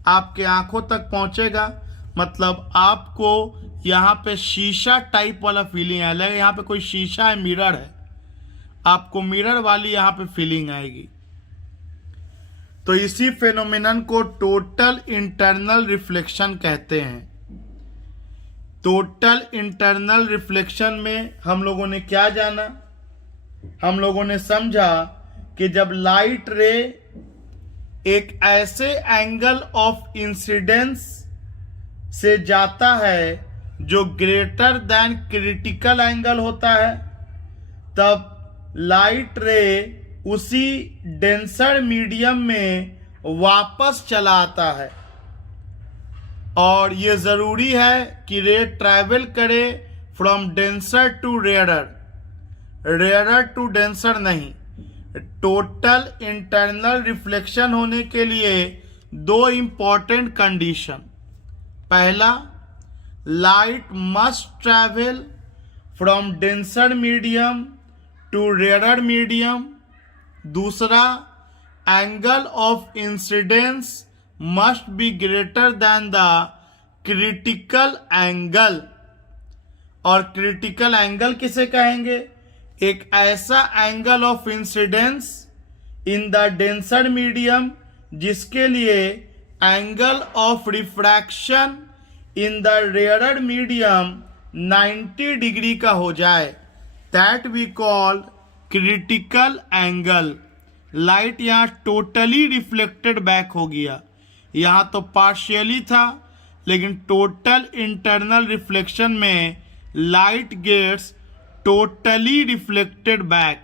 आपके आंखों तक पहुंचेगा। मतलब आपको यहाँ पे शीशा टाइप वाला फीलिंग आएगा, यहाँ पे कोई शीशा है, मिरर है, आपको मिरर वाली यहाँ पे फीलिंग आएगी। तो इसी फेनोमेनन को टोटल इंटरनल रिफ्लेक्शन कहते हैं। टोटल इंटरनल रिफ्लेक्शन में हम लोगों ने क्या जाना? हम लोगों ने समझा कि जब लाइट रे एक ऐसे एंगल ऑफ इंसिडेंस से जाता है जो ग्रेटर देन क्रिटिकल एंगल होता है, तब लाइट रे उसी डेंसर मीडियम में वापस चला आता है। और ये जरूरी है कि रे ट्रैवल करे from denser to rarer, rarer to denser नहीं। टोटल इंटरनल रिफ्लेक्शन होने के लिए दो इंपॉर्टेंट कंडीशन। पहला, light must travel from denser medium to rarer medium. दूसरा, angle of incidence must be greater than the critical angle. और क्रिटिकल एंगल किसे कहेंगे? एक ऐसा angle of incidence in the denser medium जिसके लिए angle of refraction in the rarer medium 90 degree का हो जाए, that we call critical angle. Light यहाँ टोटली रिफ्लेक्टेड बैक हो गया, यहाँ तो पार्शियली था, लेकिन टोटल इंटरनल रिफ्लेक्शन में light gets totally reflected back.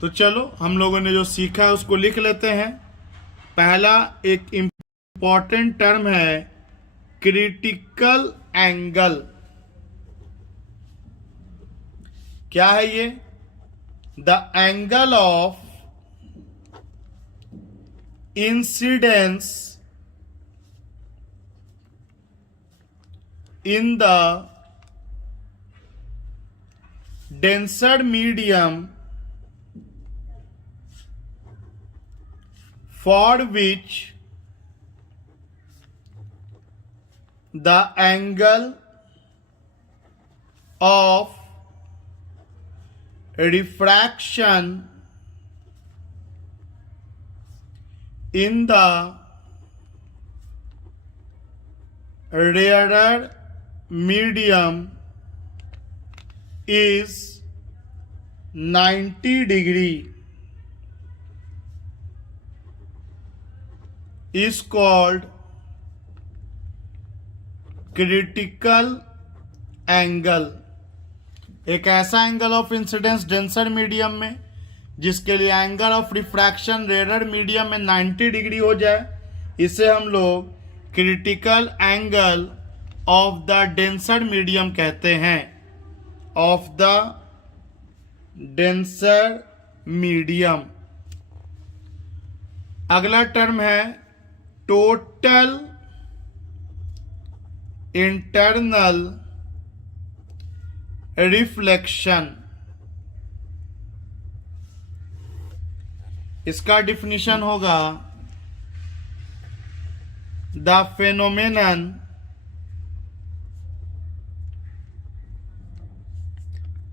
तो चलो हम लोगों ने जो सीखा है उसको लिख लेते हैं। पहला एक इंपॉर्टेंट टर्म है क्रिटिकल एंगल। क्या है ये? The angle of incidence in the denser medium for which the angle of refraction in the rarer medium is 90 degree. is called critical angle। एक ऐसा angle of incidence denser medium में जिसके लिए angle of refraction rare medium में 90 डिग्री हो जाए, इसे हम लोग critical angle of the denser medium कहते हैं, ऑफ द डेंसर मीडियम। अगला टर्म है टोटल इंटरनल रिफ्लेक्शन। इसका डिफिनीशन होगा the phenomenon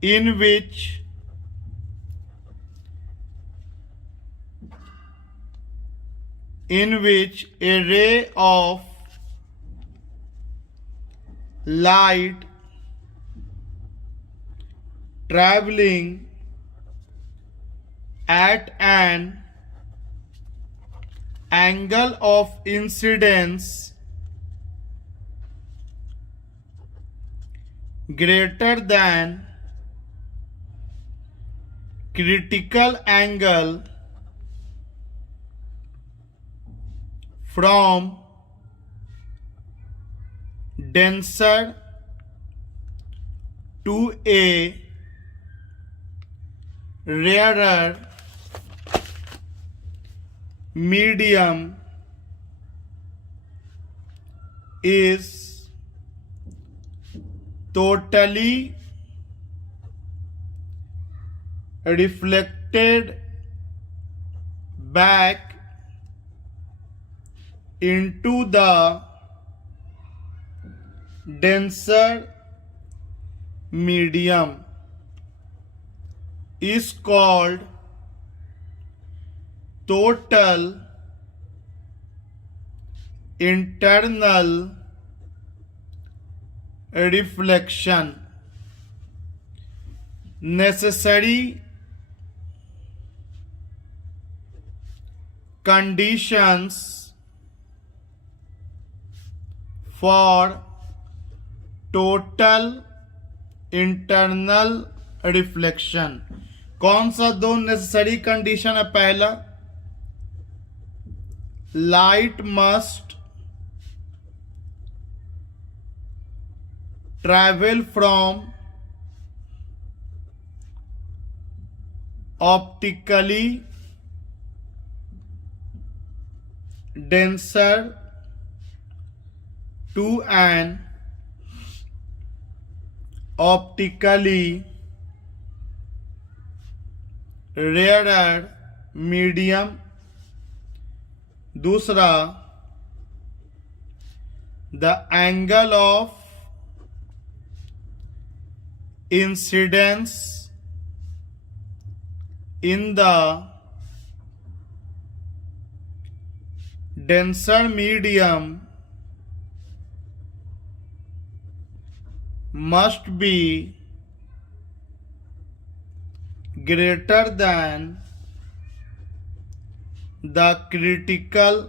in which a ray of light traveling at an angle of incidence greater than critical angle from denser to a rarer medium is totally reflected back into the denser medium is called total internal reflection। necessary conditions for total internal reflection। कौन सा दो नेसेसरी कंडीशन है? पहला, light must travel from optically denser to an optically rarer medium। दूसरा, the angle of incidence in the denser medium must be greater than the critical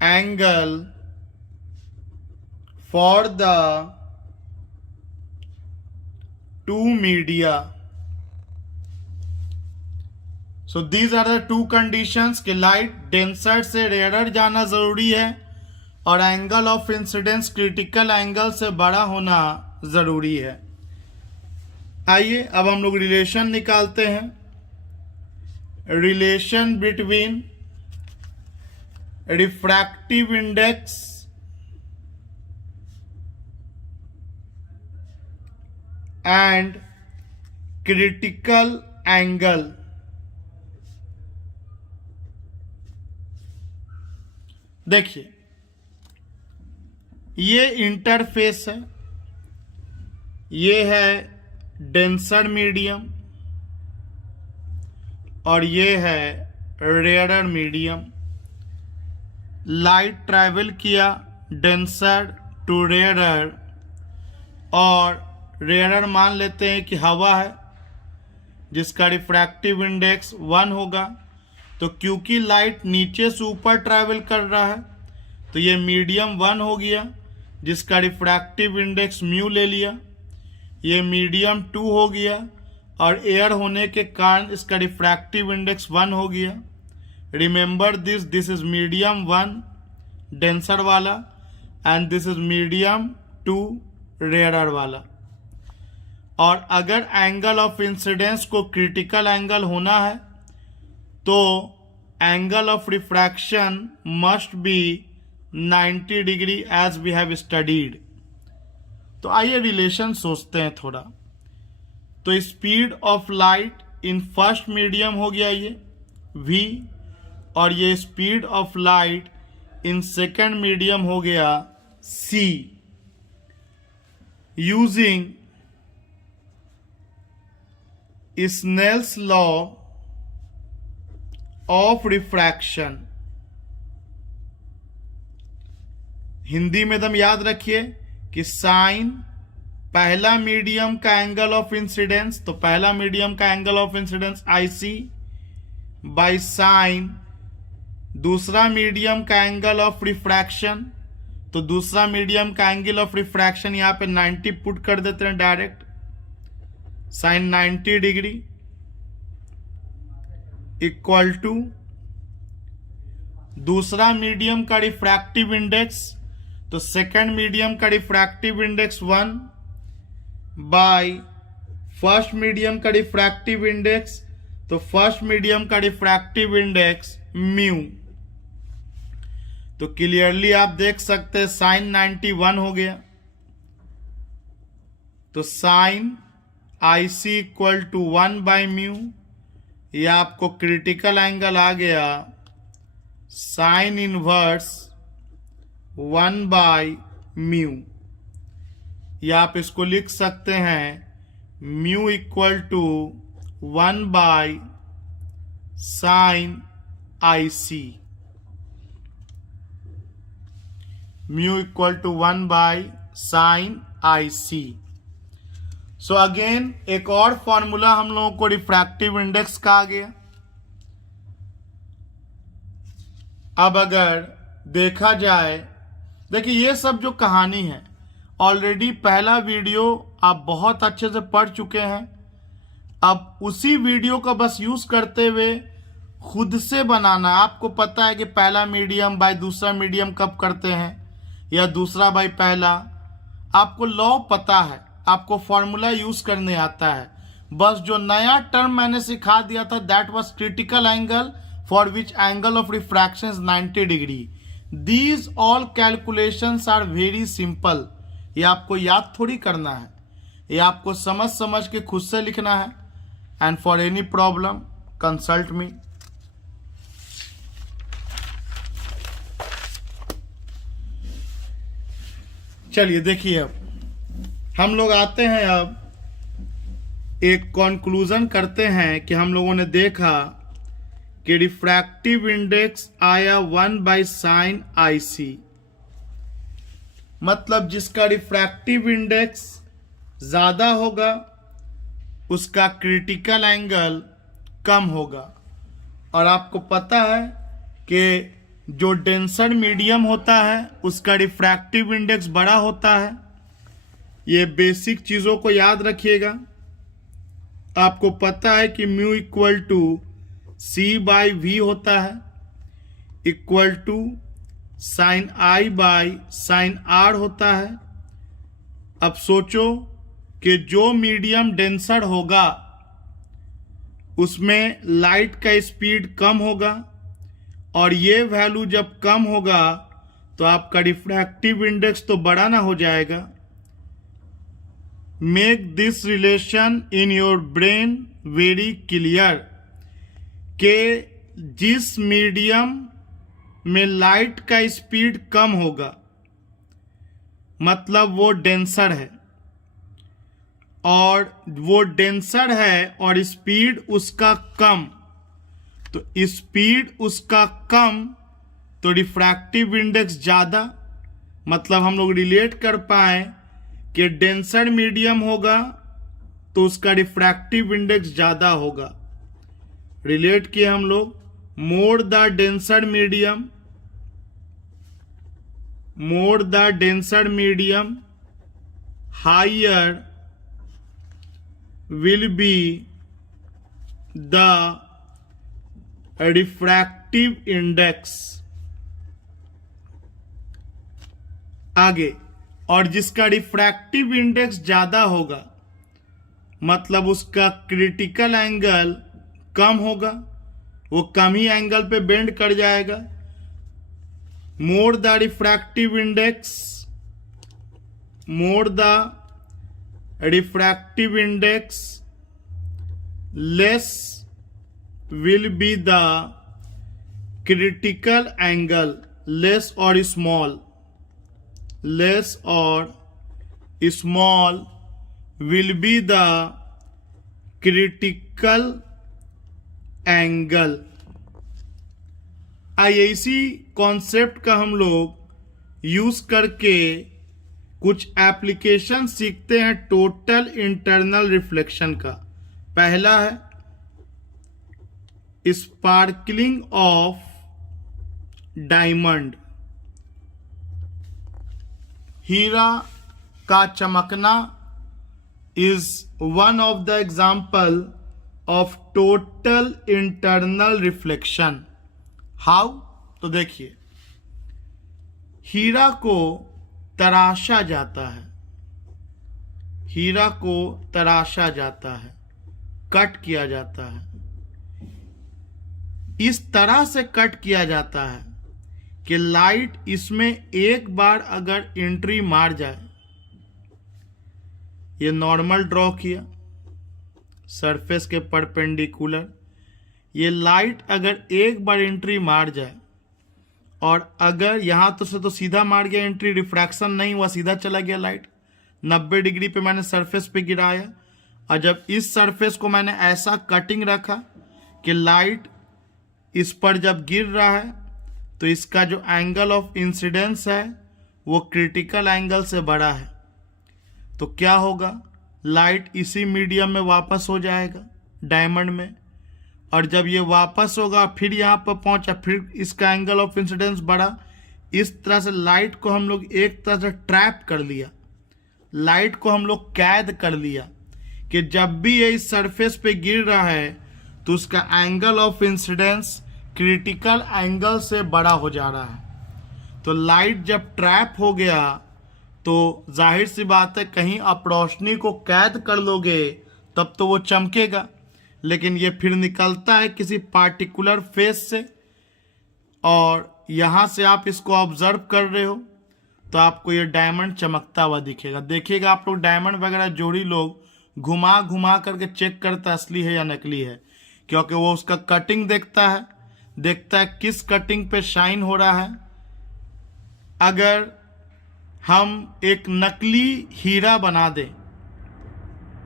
angle for the two media। So these are the two conditions कि लाइट डेंसर से रेयर जाना जरूरी है और angle of incidence critical angle से बड़ा होना जरूरी है। आइए अब हम लोग रिलेशन निकालते हैं। Relation between refractive index and critical angle. देखिए, ये इंटरफेस है, ये है डेंसर मीडियम और ये है रेयर मीडियम। लाइट ट्रैवल किया डेंसर टू रेयर और रेयर मान लेते हैं कि हवा है जिसका रिफ्रैक्टिव इंडेक्स 1 होगा तो क्योंकि लाइट नीचे से ऊपर ट्रैवल कर रहा है तो ये मीडियम 1 हो गया, जिसका रिफ्रैक्टिव इंडेक्स म्यू ले लिया। ये मीडियम 2 हो गया और एयर होने के कारण इसका रिफ्रैक्टिव इंडेक्स 1 हो गया। Remember this is medium 1 denser वाला and this is medium 2 rarer वाला। और अगर एंगल ऑफ इंसिडेंस को क्रिटिकल एंगल होना है तो angle of refraction must be 90 degree as we have studied. तो आइए रिलेशन सोचते हैं थोड़ा। तो speed of light in first medium हो गया ये v, और ये speed of light in second medium हो गया c। Using Snell's law of refraction, Hindi में एकदम याद रखिए कि साइन पहला मीडियम का एंगल ऑफ इंसिडेंस, तो पहला मीडियम का angle of incidence IC by sine दूसरा मीडियम का एंगल ऑफ रिफ्रैक्शन, तो दूसरा मीडियम का एंगल ऑफ रिफ्रैक्शन यहां पे 90 पुट कर देते हैं direct, sine 90 degree equal to दूसरा मीडियम का रिफ्रैक्टिव इंडेक्स, तो सेकेंड मीडियम का refractive index 1 by first medium का रिफ्रैक्टिव इंडेक्स, तो फर्स्ट मीडियम का रिफ्रैक्टिव इंडेक्स म्यू। तो क्लियरली आप देख सकते हैं साइन 91 हो गया, तो sine IC equal to 1 by mu, यह आपको क्रिटिकल एंगल आ गया साइन इनवर्स 1 बाय म्यू, या आप इसको लिख सकते हैं mu equal to 1 by sine IC, mu equal to 1 by sine IC। So again एक और फॉर्मूला हम लोगों को रिफ्रैक्टिव इंडेक्स का आ गया। अब अगर देखा जाए, देखिए ये सब जो कहानी है ऑलरेडी पहला वीडियो आप बहुत अच्छे से पढ़ चुके हैं। अब उसी वीडियो का बस यूज करते हुए खुद से बनाना। आपको पता है कि पहला मीडियम बाय दूसरा मीडियम कब करते हैं या दूसरा बाय पहला, आपको लॉ पता है, आपको फॉर्मूला यूज करने आता है। बस जो नया टर्म मैंने सिखा दिया था that was critical angle for which angle of refraction is 90 degree. These all calculations are very simple. ये आपको याद थोड़ी करना है, ये आपको समझ समझ के खुद से लिखना है। And for any problem consult me. चलिए देखिए, अब हम लोग आते हैं, अब एक कंक्लूजन करते हैं कि हम लोगों ने देखा कि रिफ्रैक्टिव इंडेक्स आया 1 बाय साइन IC, मतलब जिसका रिफ्रैक्टिव इंडेक्स ज्यादा होगा उसका क्रिटिकल एंगल कम होगा। और आपको पता है कि जो डेंसर मीडियम होता है उसका रिफ्रैक्टिव इंडेक्स बड़ा होता है। ये बेसिक चीजों को याद रखिएगा। आपको पता है कि mu equal to C by V होता है, equal to sine I by sine R होता है। अब सोचो कि जो मीडियम डेंसर होगा उसमें लाइट का स्पीड कम होगा, और ये वैल्यू जब कम होगा तो आपका रिफ्रैक्टिव इंडेक्स तो बड़ा ना हो जाएगा। Make this relation in your brain very clear कि जिस मीडियम में लाइट का स्पीड कम होगा मतलब वो डेंसर है, और वो डेंसर है और स्पीड उसका कम, तो स्पीड उसका कम तो रिफ्रैक्टिव इंडेक्स ज्यादा। मतलब हम लोग रिलेट कर पाए कि डेंसर मीडियम होगा तो उसका रिफ्रैक्टिव इंडेक्स ज्यादा होगा। रिलेट किए हम लोग, more the denser medium, higher will be the refractive index. आगे, और जिसका रिफ्रैक्टिव इंडेक्स ज्यादा होगा मतलब उसका क्रिटिकल एंगल कम होगा, वो कम ही एंगल पे बेंड कर जाएगा. More the refractive index less will be the critical angle. Less or small will be the critical angle. इसी कॉन्सेप्ट का हम लोग यूज करके कुछ एप्लीकेशन सीखते हैं टोटल इंटरनल रिफ्लेक्शन का. पहला है स्पार्कलिंग ऑफ डायमंड. हीरा का चमकना is one of the example of total internal reflection. How? तो देखिए, हीरा को तराशा जाता है, कट किया जाता है. इस तरह से कट किया जाता है कि लाइट इसमें एक बार अगर एंट्री मार जाए, ये नॉर्मल ड्रॉ किया सरफेस के परपेंडिकुलर, ये लाइट अगर एक बार एंट्री मार जाए और अगर यहां तो से तो सीधा मार गया एंट्री, रिफ्रैक्शन नहीं हुआ, सीधा चला गया लाइट. 90 डिग्री पे मैंने सरफेस पे गिराया और जब इस सरफेस को मैंने ऐसा कटिंग रखा कि लाइट इस पर जब गिर रहा है तो इसका जो एंगल ऑफ इंसिडेंस है वो क्रिटिकल एंगल से बड़ा है, तो क्या होगा, लाइट इसी मीडियम में वापस हो जाएगा डायमंड में. और जब ये वापस होगा फिर यहाँ पर पहुंचा, फिर इसका एंगल ऑफ इंसिडेंस बढ़ा. इस तरह से लाइट को हम लोग एक तरह से ट्रैप कर लिया, लाइट को हम लोग कैद कर लिया कि जब भी ये इस सरफेस पे गिर रहा है तो उसका angle of incidence critical angle से बड़ा हो जा रहा है. तो लाइट जब ट्रैप हो गया तो जाहिर सी बात है, कहीं आप रोशनी को कैद कर लोगे तब तो वो चमकेगा, लेकिन ये फिर निकलता है किसी पार्टिकुलर फेस से और यहाँ से आप इसको ऑब्जर्व कर रहे हो तो आपको ये डायमंड चमकता हुआ दिखेगा. देखिएगा आप लोग, डायमंड वगैरह जोड़ी लोग घुमा घुमा करके चेक करता है असली है या नकली है, क्योंकि वो उसका कटिंग देखता है किस कटिंग पे शाइन हो रहा है. अगर हम एक नकली हीरा बना दें,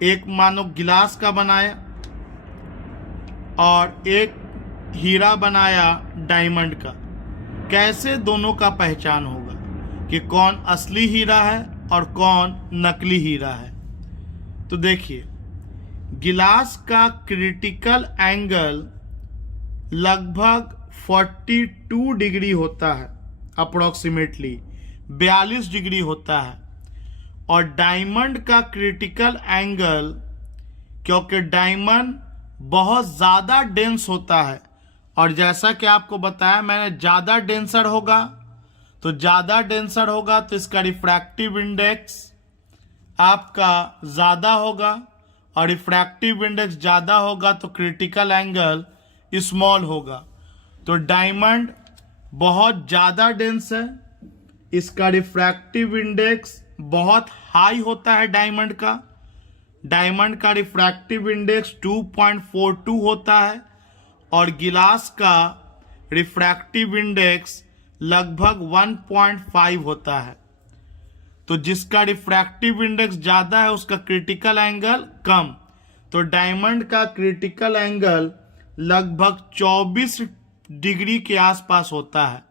एक मानो गिलास का बनाया और एक हीरा बनाया डायमंड का, कैसे दोनों का पहचान होगा कि कौन असली हीरा है और कौन नकली हीरा है? तो देखिए, गिलास का क्रिटिकल एंगल लगभग 42 डिग्री होता है, अप्रोक्सीमेटली 42 डिग्री होता है. और डायमंड का क्रिटिकल एंगल, क्योंकि डायमंड बहुत ज़्यादा डेंस होता है और जैसा कि आपको बताया मैंने, ज़्यादा डेंसर होगा तो इसका रिफ्रैक्टिव इंडेक्स आपका ज़्यादा होगा और रिफ्रैक्टिव इंडेक्स ज़्यादा होगा तो क्रिटिकल एंगल स्मॉल होगा. तो डायमंड बहुत ज़्यादा डेंस है, इसका रिफ्रैक्टिव इंडेक्स बहुत हाई होता है. डायमंड का रिफ्रैक्टिव इंडेक्स 2.42 होता है और गिलास का रिफ्रैक्टिव इंडेक्स लगभग 1.5 होता है. तो जिसका रिफ्रैक्टिव इंडेक्स ज़्यादा है उसका क्रिटिकल एंगल कम. तो डायमंड का क्रिटिकल एंगल लगभग 24 डिग्री के आसपास होता है.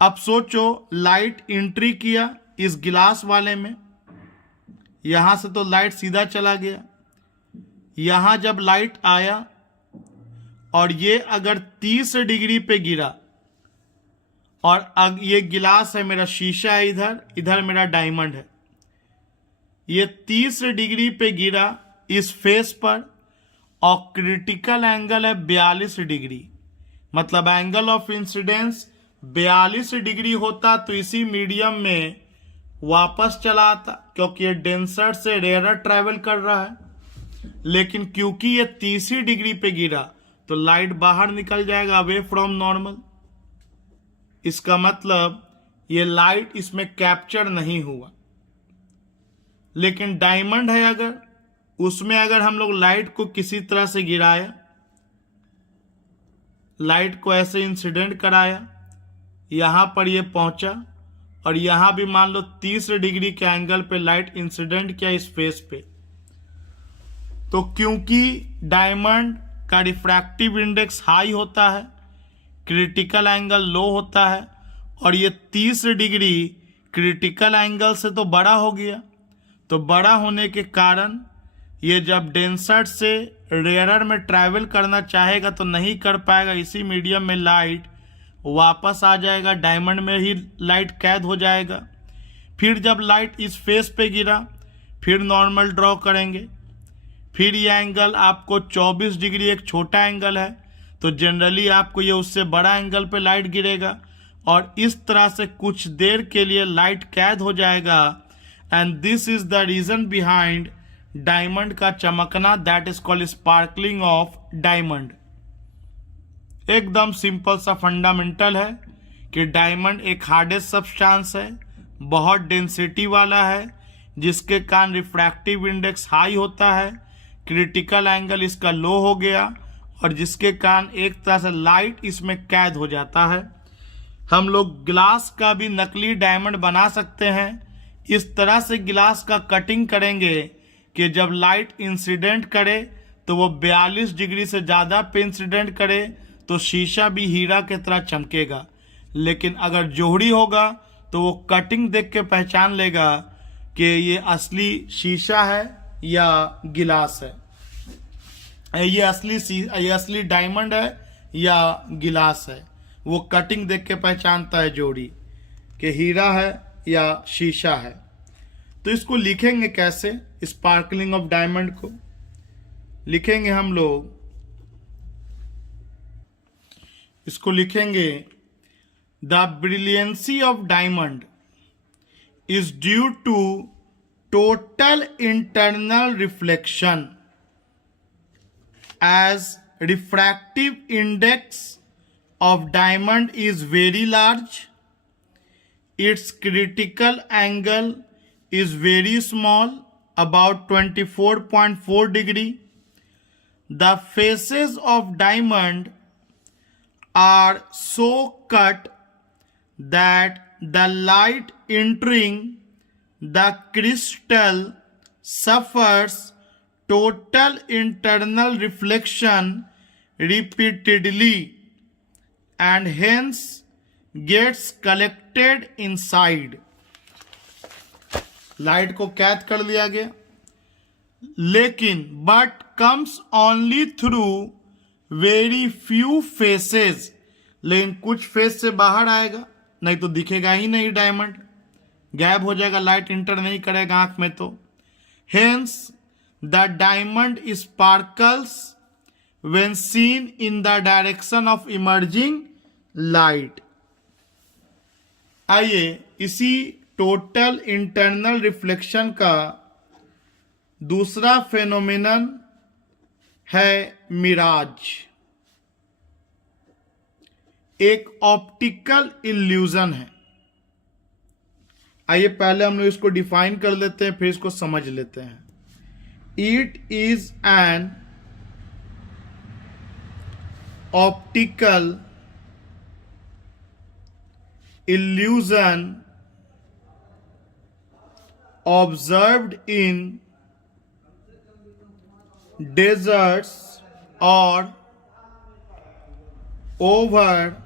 अब सोचो, लाइट एंट्री किया इस गिलास वाले में, यहां से तो लाइट सीधा चला गया. यहां जब लाइट आया और ये अगर 30 डिग्री पे गिरा, और ये गिलास है मेरा, शीशा है इधर, इधर मेरा डायमंड है, ये 30 डिग्री पे गिरा इस फेस पर, और क्रिटिकल एंगल है 42 डिग्री, मतलब एंगल ऑफ इंसिडेंस 42 डिग्री होता तो इसी मीडियम में वापस चला आता, क्योंकि ये डेंसर से रेयरर ट्रैवल कर रहा है। लेकिन क्योंकि ये 30 डिग्री पे गिरा तो लाइट बाहर निकल जाएगा, अवे फ्रॉम नॉर्मल। इसका मतलब ये लाइट इसमें कैप्चर नहीं हुआ। लेकिन डायमंड है, अगर उसमें अगर हम लोग लाइट को किसी तरह से गिराया, लाइट को ऐसे इंसिडेंट कराया, यहां पर ये पहुंचा, और यहां भी मान लो 30 डिग्री के एंगल पे लाइट इंसिडेंट किया इस फेस पे, तो क्योंकि डायमंड का रिफ्रैक्टिव इंडेक्स हाई होता है, क्रिटिकल एंगल लो होता है, और ये 30 डिग्री क्रिटिकल एंगल से तो बड़ा हो गया, तो बड़ा होने के कारण ये जब डेंसर से रेयरर में ट्रैवल करना चाहेगा तो नहीं कर पाएगा, इसी मीडियम में लाइट वापस आ जाएगा, डायमंड में ही लाइट कैद हो जाएगा। फिर जब लाइट इस फेस पे गिरा, फिर नॉर्मल ड्रॉ करेंगे, फिर ये एंगल आपको 24 डिग्री एक छोटा एंगल है, तो जनरली आपको ये उससे बड़ा एंगल पे लाइट गिरेगा, और इस तरह से कुछ देर के लिए लाइट कैद हो जाएगा। And this is the reason behind diamond का चमकना, that is called sparkling of diamond. एकदम सिंपल सा फंडामेंटल है कि डायमंड एक हार्डेस्ट सब्सटेंस है, बहुत डेंसिटी वाला है, जिसके कारण रिफ्रैक्टिव इंडेक्स हाई होता है, क्रिटिकल एंगल इसका लो हो गया, और जिसके कारण एक तरह से लाइट इसमें कैद हो जाता है। हम लोग ग्लास का भी नकली डायमंड बना सकते हैं। इस तरह से गिलास का कटिंग करेंगे कि जब लाइट इंसिडेंट करे तो वो 42 डिग्री से ज़्यादा पे इंसिडेंट करे तो शीशा भी हीरा की तरह चमकेगा। लेकिन अगर जोहरी होगा तो वो कटिंग देख के पहचान लेगा कि ये असली शीशा है या गिलास है, ये असली डायमंड है या गिलास है। वो कटिंग देख के पहचानता है जोड़ी कि हीरा है या शीशा है। तो इसको लिखेंगे कैसे, स्पार्कलिंग ऑफ डायमंड को लिखेंगे हम लोग, इसको लिखेंगे the brilliancy of diamond is due to total internal reflection as refractive index of diamond is very large, its critical angle is very small, about 24.4 degree. The faces of diamond are so cut that the light entering the crystal suffers total internal reflection repeatedly and hence gets collected inside. Light को कैद कर लिया गया, लेकिन but comes only through very few faces, लेकिन कुछ फेस से बाहर आएगा, नहीं तो दिखेगा ही नहीं, डायमंड गायब हो जाएगा, लाइट इंटर नहीं करेगा आंख में। तो hence the diamond sparkles when seen in the direction of emerging light. आइए इसी टोटल इंटरनल रिफ्लेक्शन का दूसरा फेनोमेनन है मिराज, एक ऑप्टिकल इल्यूजन है। आइए पहले हम लोग इसको डिफाइन कर लेते हैं, फिर इसको समझ लेते हैं। It is an optical illusion observed in deserts or over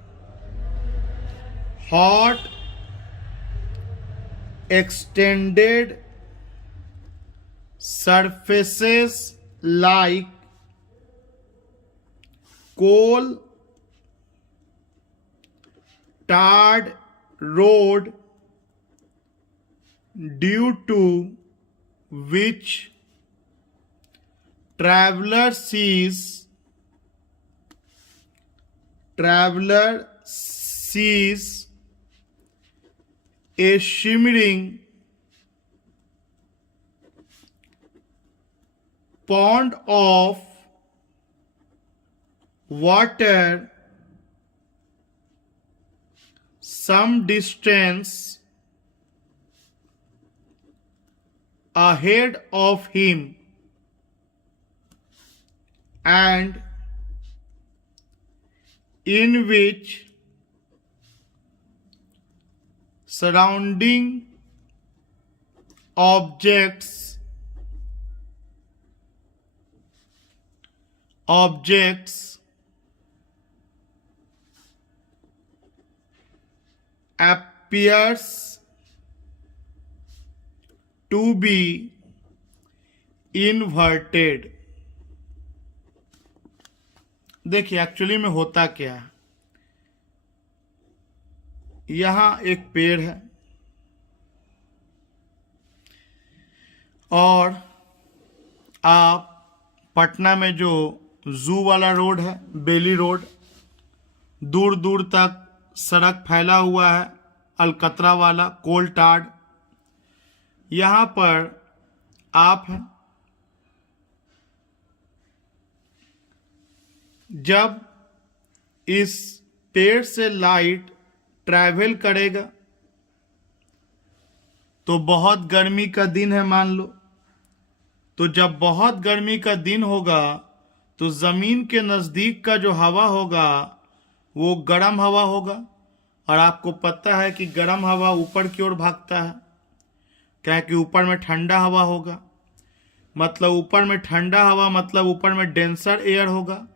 hot extended surfaces like coal tarred road due to which traveler sees a shimmering pond of water some distance ahead of him, and in which surrounding objects appears to be inverted। देखिए एक्चुअली में होता क्या है, यहां एक पेड़ है और आप पटना में जो जू वाला रोड है, बेली रोड, दूर दूर तक सड़क फैला हुआ है, अलकतरा वाला कोल टार्ड, यहां पर आप हैं। जब इस पेड़ से लाइट ट्रैवल करेगा तो बहुत गर्मी का दिन है मान लो, तो जब बहुत गर्मी का दिन होगा तो जमीन के नजदीक का जो हवा होगा वो गर्म हवा होगा, और आपको पता है कि गर्म हवा ऊपर की ओर भागता है, क्या कि ऊपर में ठंडा हवा होगा, मतलब ऊपर में ठंडा हवा मतलब ऊपर में डेंसर एयर होगा,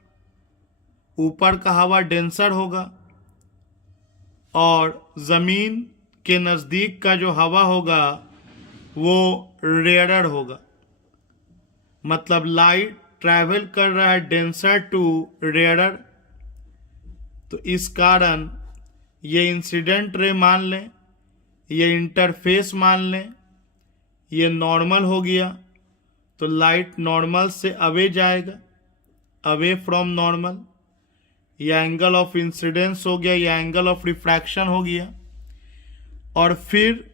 ऊपर का हवा डेंसर होगा, और जमीन के नजदीक का जो हवा होगा वो रेयरर होगा, मतलब लाइट ट्रैवल कर रहा है डेंसर टू रेयरर। तो इस कारण ये इंसिडेंट रे मान लें, ये इंटरफेस मान लें, ये नॉर्मल हो गया, तो लाइट नॉर्मल से अवे जाएगा, अवे फ्रॉम नॉर्मल, यह एंगल ऑफ इंसिडेंस हो गया, यह एंगल ऑफ रिफ्रैक्शन हो गया, और फिर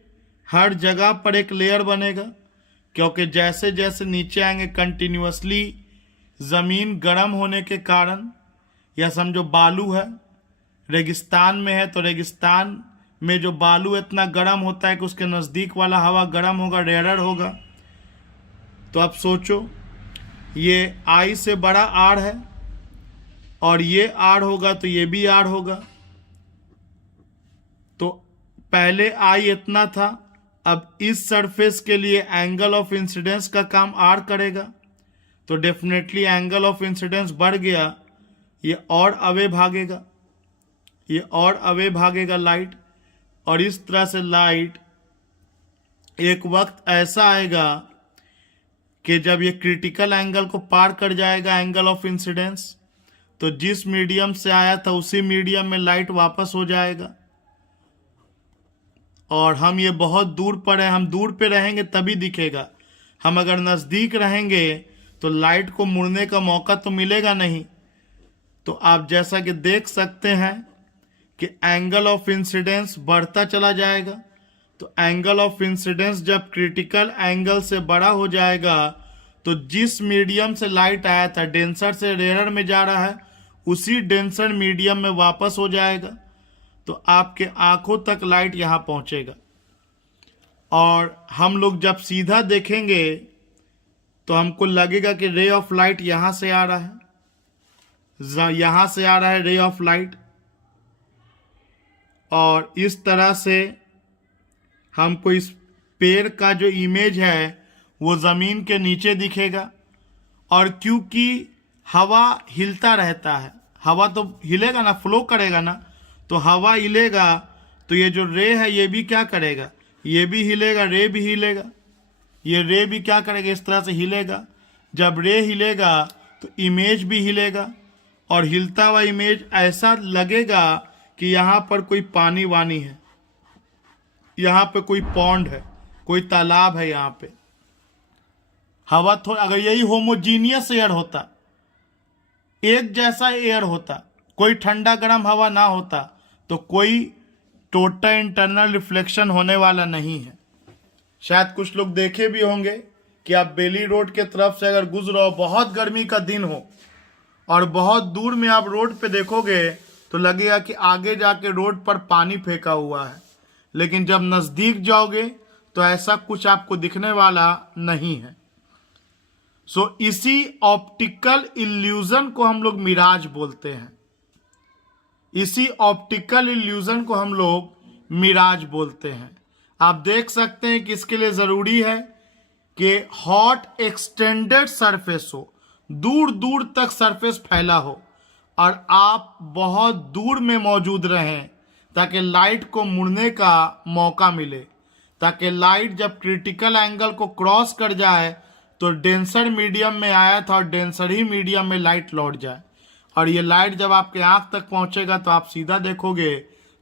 हर जगह पर एक लेयर बनेगा, क्योंकि जैसे जैसे नीचे आएंगे कंटिन्यूअसली ज़मीन गर्म होने के कारण, या समझो बालू है, रेगिस्तान में है तो रेगिस्तान में जो बालू इतना गर्म होता है कि उसके नज़दीक वाला हवा गर्म होगा, रेयरर होगा। तो अब सोचो, ये आई से बड़ा आर है और ये आर होगा तो ये भी आर होगा, तो पहले आई इतना था, अब इस सरफेस के लिए एंगल ऑफ इंसिडेंस का काम आर करेगा, तो डेफिनेटली एंगल ऑफ इंसिडेंस बढ़ गया, ये और अवे भागेगा, ये और अवे भागेगा लाइट, और इस तरह से लाइट एक वक्त ऐसा आएगा कि जब ये क्रिटिकल एंगल को पार कर जाएगा एंगल ऑफ इंसिडेंस, तो जिस मीडियम से आया था उसी मीडियम में लाइट वापस हो जाएगा। और हम ये बहुत दूर पर हैं, हम दूर पे रहेंगे तभी दिखेगा, हम अगर नज़दीक रहेंगे तो लाइट को मुड़ने का मौका तो मिलेगा नहीं। तो आप जैसा कि देख सकते हैं कि एंगल ऑफ इंसिडेंस बढ़ता चला जाएगा, तो एंगल ऑफ इंसिडेंस जब क्रिटिकल एंगल से बड़ा हो जाएगा तो जिस मीडियम से लाइट आया था डेंसर से रेयरर में जा रहा है, उसी डेंसर मीडियम में वापस हो जाएगा, तो आपके आंखों तक लाइट यहाँ पहुँचेगा। और हम लोग जब सीधा देखेंगे तो हमको लगेगा कि रे ऑफ लाइट यहाँ से आ रहा है, यहाँ से आ रहा है रे ऑफ लाइट, और इस तरह से हमको इस पेड़ का जो इमेज है वो ज़मीन के नीचे दिखेगा। और क्योंकि हवा हिलता रहता है, हवा तो हिलेगा ना, फ्लो करेगा ना, तो हवा हिलेगा तो ये जो रे है ये भी क्या करेगा, ये भी हिलेगा, रे भी हिलेगा, ये रे भी क्या करेगा, इस तरह से हिलेगा। जब रे हिलेगा तो इमेज भी हिलेगा, और हिलता हुआ इमेज ऐसा लगेगा कि यहाँ पर कोई पानी वानी है, यहाँ पे कोई पॉन्ड है, कोई तालाब है। यहाँ पे हवा थोड़ा, अगर यही होमोजीनियस एयर होता, एक जैसा एयर होता, कोई ठंडा गर्म हवा ना होता, तो कोई टोटल इंटरनल रिफ्लेक्शन होने वाला नहीं है। शायद कुछ लोग देखे भी होंगे कि आप बेली रोड के तरफ से अगर गुजरो, बहुत गर्मी का दिन हो और बहुत दूर में आप रोड पे देखोगे तो लगेगा कि आगे जाके रोड पर पानी फेंका हुआ है, लेकिन जब नज़दीक जाओगे तो ऐसा कुछ आपको दिखने वाला नहीं है। इसी ऑप्टिकल इल्यूजन को हम लोग मिराज बोलते हैं। इसी ऑप्टिकल इल्यूजन को हम लोग मिराज बोलते हैं। आप देख सकते हैं कि इसके लिए जरूरी है कि हॉट एक्सटेंडेड सरफेस हो, दूर दूर तक सरफेस फैला हो और आप बहुत दूर में मौजूद रहें, ताकि लाइट को मुड़ने का मौका मिले, ताकि लाइट जब क्रिटिकल एंगल को क्रॉस कर जाए तो डेंसर मीडियम में आया था और डेंसर ही मीडियम में लाइट लौट जाए। और ये लाइट जब आपके आंख तक पहुंचेगा तो आप सीधा देखोगे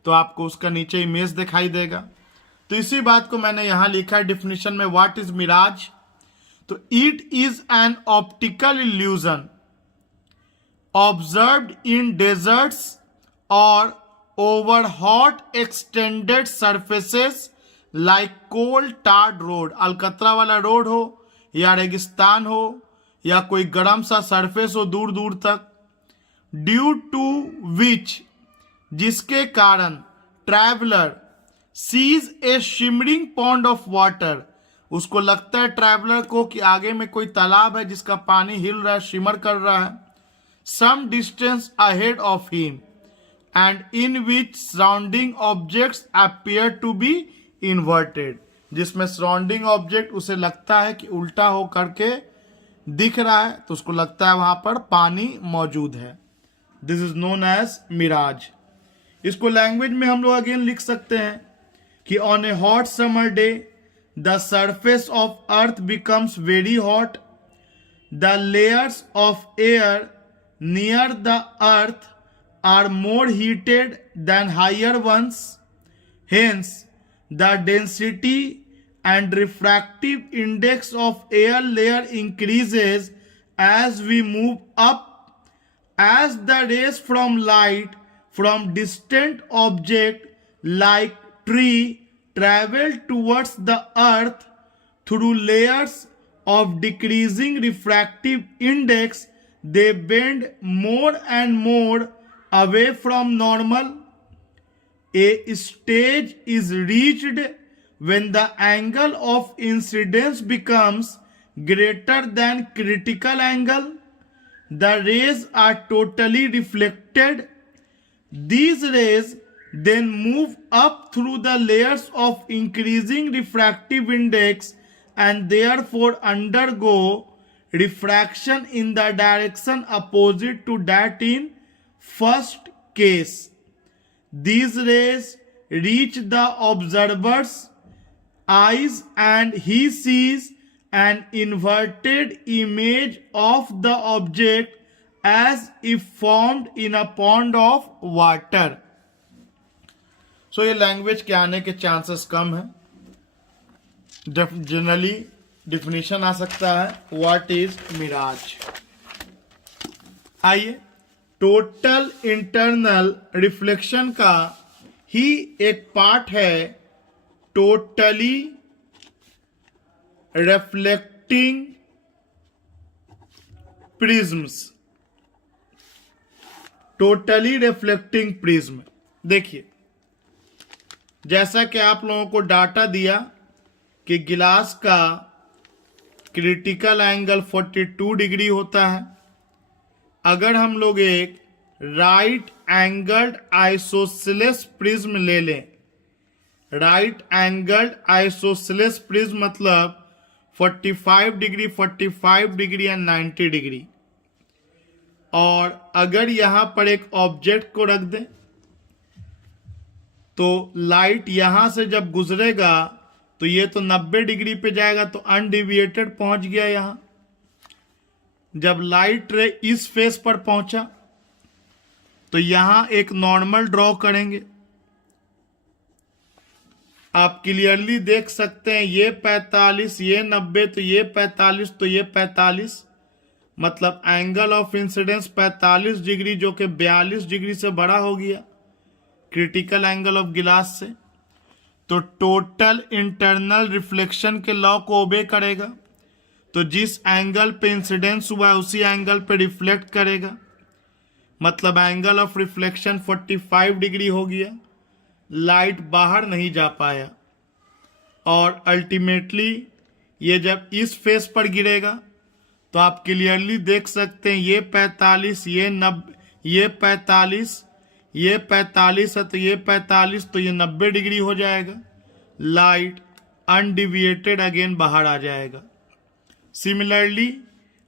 तो आपको उसका नीचे इमेज दिखाई देगा। तो इसी बात को मैंने यहां लिखा है डिफिनेशन में, व्हाट इज मिराज। तो it is an optical illusion observed in deserts और over hot extended surfaces like coal tarred road. अलकतरा वाला रोड हो या रेगिस्तान हो या कोई गर्म सा सरफेस हो दूर दूर तक, ड्यू टू विच, जिसके कारण traveller sees a shimmering pond of water, उसको लगता है ट्रैवलर को कि आगे में कोई तालाब है जिसका पानी हिल रहा है, शिमर कर रहा है, some distance ahead of him and in which surrounding objects appear to be inverted, जिसमें सराउंडिंग ऑब्जेक्ट उसे लगता है कि उल्टा हो करके दिख रहा है, तो उसको लगता है वहां पर पानी मौजूद है। This is known as mirage. इसको लैंग्वेज में हम लोग अगेन लिख सकते हैं कि on a hot summer day the surface of earth becomes very hot, the layers of air near the earth are more heated than higher ones, hence the density and refractive index of air layer increases as we move up, as the rays from light from distant object like tree travel towards the earth through layers of decreasing refractive index, they bend more and more away from normal. A stage is reached when the angle of incidence becomes greater than critical angle. The rays are totally reflected. These rays then move up through the layers of increasing refractive index and therefore undergo refraction in the direction opposite to that in first case. These rays reach the observer's eyes and he sees an inverted image of the object as if formed in a pond of water. So ये लैंग्वेज के आने के चांसेस कम है। जनरली डिफिनेशन आ सकता है व्हाट इज मिराज। आइए, टोटल इंटरनल रिफ्लेक्शन का ही एक पार्ट है totally reflecting prisms. Totally reflecting prism, देखिए जैसा कि आप लोगों को डाटा दिया कि गिलास का क्रिटिकल एंगल 42 डिग्री होता है। अगर हम लोग एक राइट एंगल्ड आइसोसेलेस प्रिज्म ले लें, राइट एंगल्ड आइसोसेलेस प्रिज्म मतलब 45 डिग्री, 45 डिग्री एंड 90 डिग्री, और अगर यहां पर एक ऑब्जेक्ट को रख दें तो लाइट यहां से जब गुजरेगा तो ये तो 90 डिग्री पे जाएगा, तो अनडिविएटेड पहुंच गया। यहां जब लाइट रे इस फेस पर पहुंचा तो यहां एक नॉर्मल ड्रॉ करेंगे। आप क्लियरली देख सकते हैं ये 45, ये 90, तो ये 45, तो ये 45, मतलब एंगल ऑफ इंसिडेंस 45 डिग्री जो कि 42 डिग्री से बड़ा हो गया क्रिटिकल एंगल ऑफ गिलास से। तो टोटल इंटरनल रिफ्लेक्शन के लॉ को ओबे करेगा, तो जिस एंगल पे इंसिडेंस हुआ है उसी एंगल पे रिफ्लेक्ट करेगा, मतलब एंगल ऑफ रिफ्लेक्शन 45 डिग्री हो गया, लाइट बाहर नहीं जा पाया। और अल्टीमेटली ये जब इस फेस पर गिरेगा तो आप क्लियरली देख सकते हैं ये 45, ये 90, ये 45, ये 45 है, तो ये 45, तो ये 90 डिग्री हो जाएगा। लाइट अनडिविएटेड अगेन बाहर आ जाएगा। सिमिलरली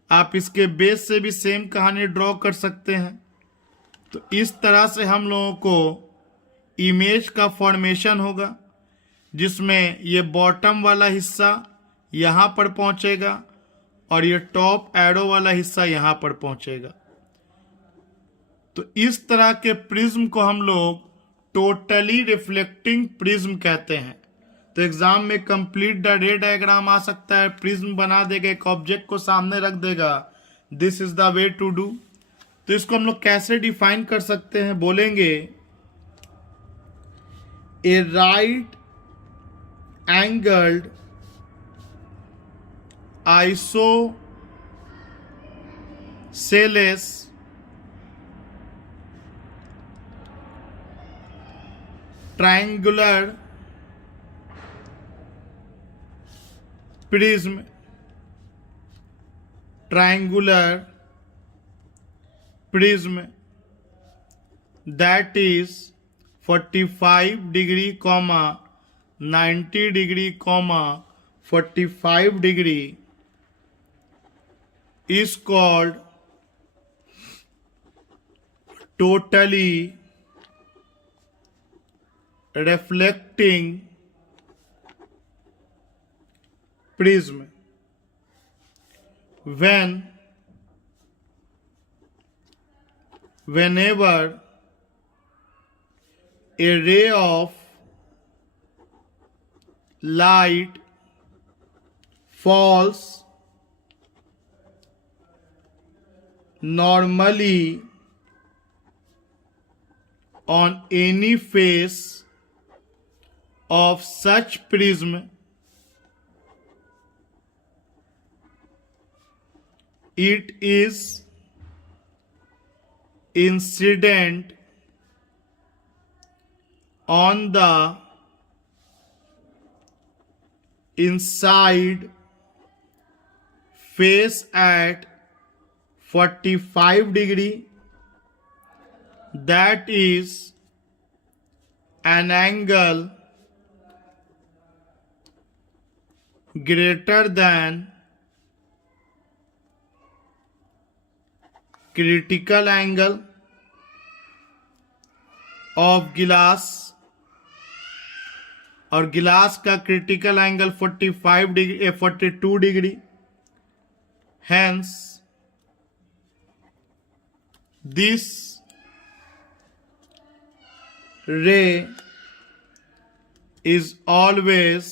आप इसके बेस से भी सेम कहानी ड्रॉ कर सकते हैं। तो इस तरह से हम लोगों को इमेज का फॉर्मेशन होगा, जिसमें ये बॉटम वाला हिस्सा यहां पर पहुंचेगा और ये टॉप एरो वाला हिस्सा यहां पर पहुंचेगा। तो इस तरह के प्रिज्म को हम लोग टोटली रिफ्लेक्टिंग प्रिज्म कहते हैं। तो एग्जाम में कंप्लीट द रे डायग्राम आ सकता है, प्रिज्म बना देगा, एक ऑब्जेक्ट को सामने रख देगा, this is the way to do. तो इसको हम लोग कैसे डिफाइन कर सकते हैं, बोलेंगे a right angled isosceles triangular prism, that is 45 degree, 90 degree, 45 degree is called totally reflecting prism. Whenever a ray of light falls normally on any face of such prism, it is incident on the inside face at 45 degree, that is an angle greater than critical angle of glass, और गिलास का critical angle 45 degree 42 degree. Hence this ray is always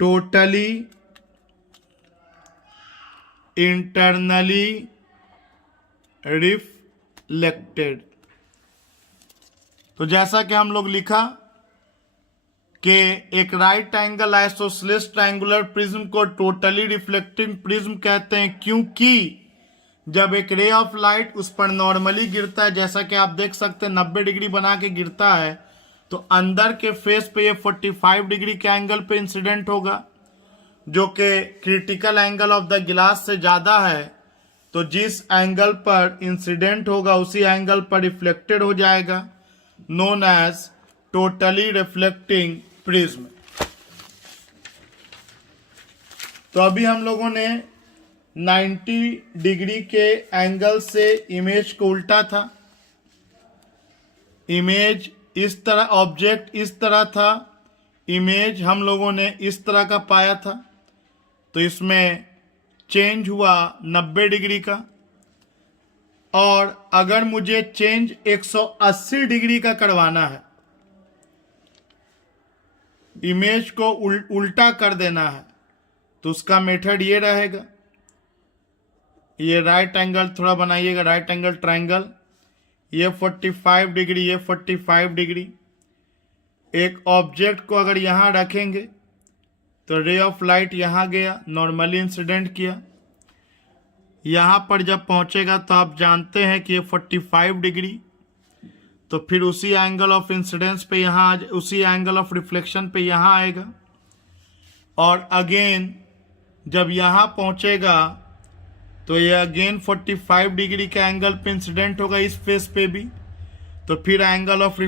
totally internally reflected। तो जैसा कि हम लोग लिखा कि एक right angle isosceles triangular prism को टोटली रिफ्लेक्टिंग प्रिज्म कहते हैं, क्योंकि जब एक रे ऑफ लाइट उस पर नॉर्मली गिरता है, जैसा कि आप देख सकते हैं 90 डिग्री बना के गिरता है, तो अंदर के फेस पे ये 45 डिग्री के एंगल पे इंसिडेंट होगा, जो कि क्रिटिकल एंगल ऑफ द गिलास से ज्यादा है। तो जिस एंगल पर इंसिडेंट होगा उसी एंगल पर रिफ्लेक्टेड हो जाएगा, known as totally reflecting prism। तो अभी हम लोगों ने 90 डिग्री के एंगल से इमेज को उल्टा था। इमेज इस तरह, ऑब्जेक्ट इस तरह था, इमेज हम लोगों ने इस तरह का पाया था। तो इसमें चेंज हुआ 90 डिग्री का। और अगर मुझे चेंज 180 डिग्री का करवाना है, इमेज को उल्टा कर देना है, तो उसका मेथड ये रहेगा। ये राइट एंगल थोड़ा बनाइएगा, राइट एंगल ट्रायंगल, ये 45 डिग्री, ये 45 डिग्री। एक ऑब्जेक्ट को अगर यहाँ रखेंगे तो रे ऑफ लाइट यहाँ गया, नॉर्मली इंसिडेंट किया, यहाँ पर जब पहुँचेगा तो आप जानते हैं कि ये 45 डिग्री, तो फिर उसी एंगल ऑफ इंसिडेंस पे यहाँ, उसी एंगल ऑफ रिफ्लेक्शन पे यहाँ आएगा, और अगेन जब यहाँ पहुँचेगा तो ये अगेन 45 डिग्री के एंगल पे इंसिडेंट होगा इस फेस पे भी, तो फिर एंगल ऑफ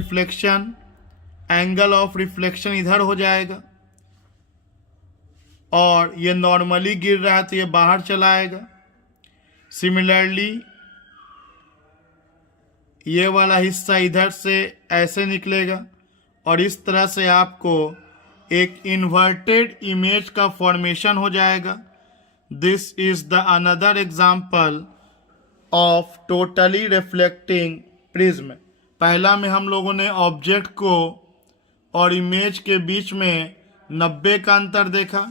रिफ्लेक्शन इधर हो जाएगा, और ये नॉर्मली गिर रहा है तो ये बाहर चला आएगा। सिमिलरली ये वाला हिस्सा इधर से ऐसे निकलेगा, और इस तरह से आपको एक इन्वर्टेड इमेज का फॉर्मेशन हो जाएगा। This is the another example of totally reflecting prism. पहला में हम लोगों ने ऑब्जेक्ट को और इमेज के बीच में 90 का अंतर देखा,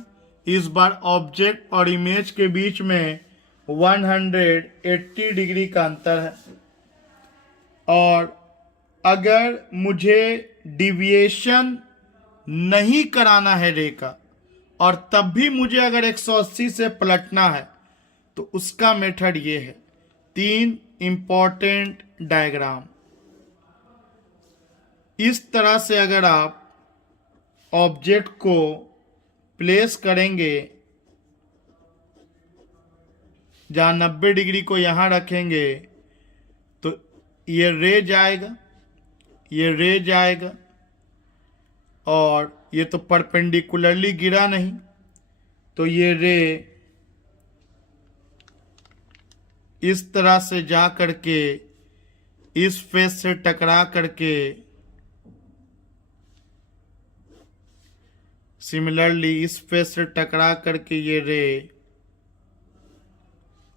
इस बार ऑब्जेक्ट और इमेज के बीच में 180 डिग्री का अंतर है। और अगर मुझे डिविएशन नहीं कराना है रे का, और तब भी मुझे अगर 180 से पलटना है, तो उसका मेथड ये है। 3 इंपॉर्टेंट डायग्राम। इस तरह से अगर आप ऑब्जेक्ट को प्लेस करेंगे, जहाँ 90 डिग्री को यहाँ रखेंगे तो ये रे जाएगा, ये रे जाएगा, और ये तो परपेंडिकुलरली गिरा नहीं, तो ये रे इस तरह से जा करके इस फेस से टकरा करके सिमिलरली इस फेस से टकरा करके ये रे,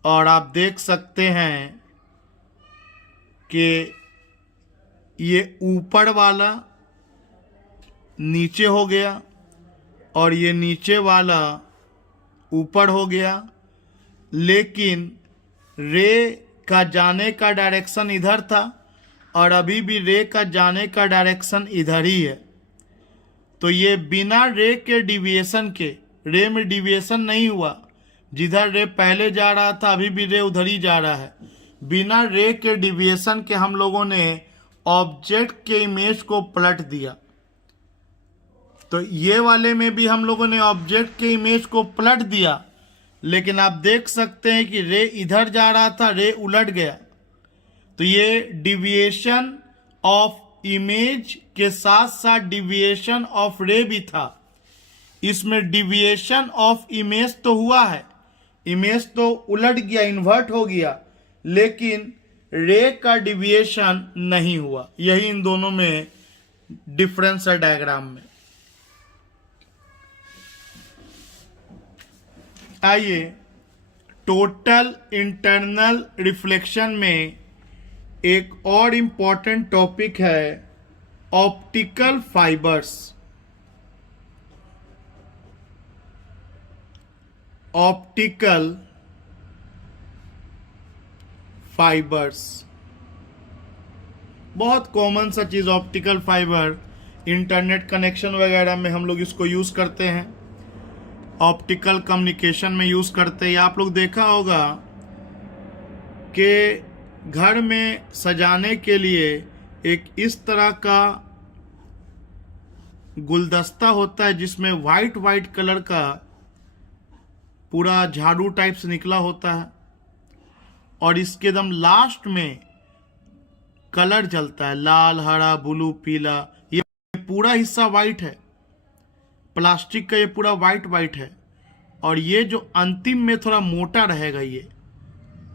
और आप देख सकते हैं कि ये ऊपर वाला नीचे हो गया और ये नीचे वाला ऊपर हो गया, लेकिन रे का जाने का डायरेक्शन इधर था और अभी भी रे का जाने का डायरेक्शन इधर ही है। तो ये बिना रे के डिविएशन के, रे में डिविएशन नहीं हुआ, जिधर रे पहले जा रहा था अभी भी रे उधर ही जा रहा है। बिना रे के डिविएशन के हम लोगों ने ऑब्जेक्ट के इमेज को पलट दिया। तो ये वाले में भी हम लोगों ने ऑब्जेक्ट के इमेज को पलट दिया, लेकिन आप देख सकते हैं कि रे इधर जा रहा था, रे उलट गया। तो ये डिविएशन ऑफ इमेज के साथ साथ डिविएशन ऑफ रे भी था। इसमें डिविएशन ऑफ इमेज तो हुआ है, इमेज तो उलट गया, इन्वर्ट हो गया, लेकिन रे का डिविएशन नहीं हुआ। यही इन दोनों में डिफरेंस है डायग्राम में। आइए टोटल इंटरनल रिफ्लेक्शन में एक और इम्पॉर्टेंट टॉपिक है ऑप्टिकल फाइबर्स। ऑप्टिकल फाइबर्स बहुत कॉमन सा चीज। ऑप्टिकल फाइबर इंटरनेट कनेक्शन वगैरह में हम लोग इसको यूज करते हैं, ऑप्टिकल कम्युनिकेशन में यूज करते हैं। आप लोग देखा होगा कि घर में सजाने के लिए एक इस तरह का गुलदस्ता होता है जिसमें वाइट कलर का पूरा झाड़ू टाइप से निकला होता है, और इसके एकदम लास्ट में कलर जलता है, लाल, हरा, ब्लू, पीला। ये पूरा हिस्सा वाइट है, प्लास्टिक का ये पूरा वाइट है, और ये जो अंतिम में थोड़ा मोटा रहेगा, ये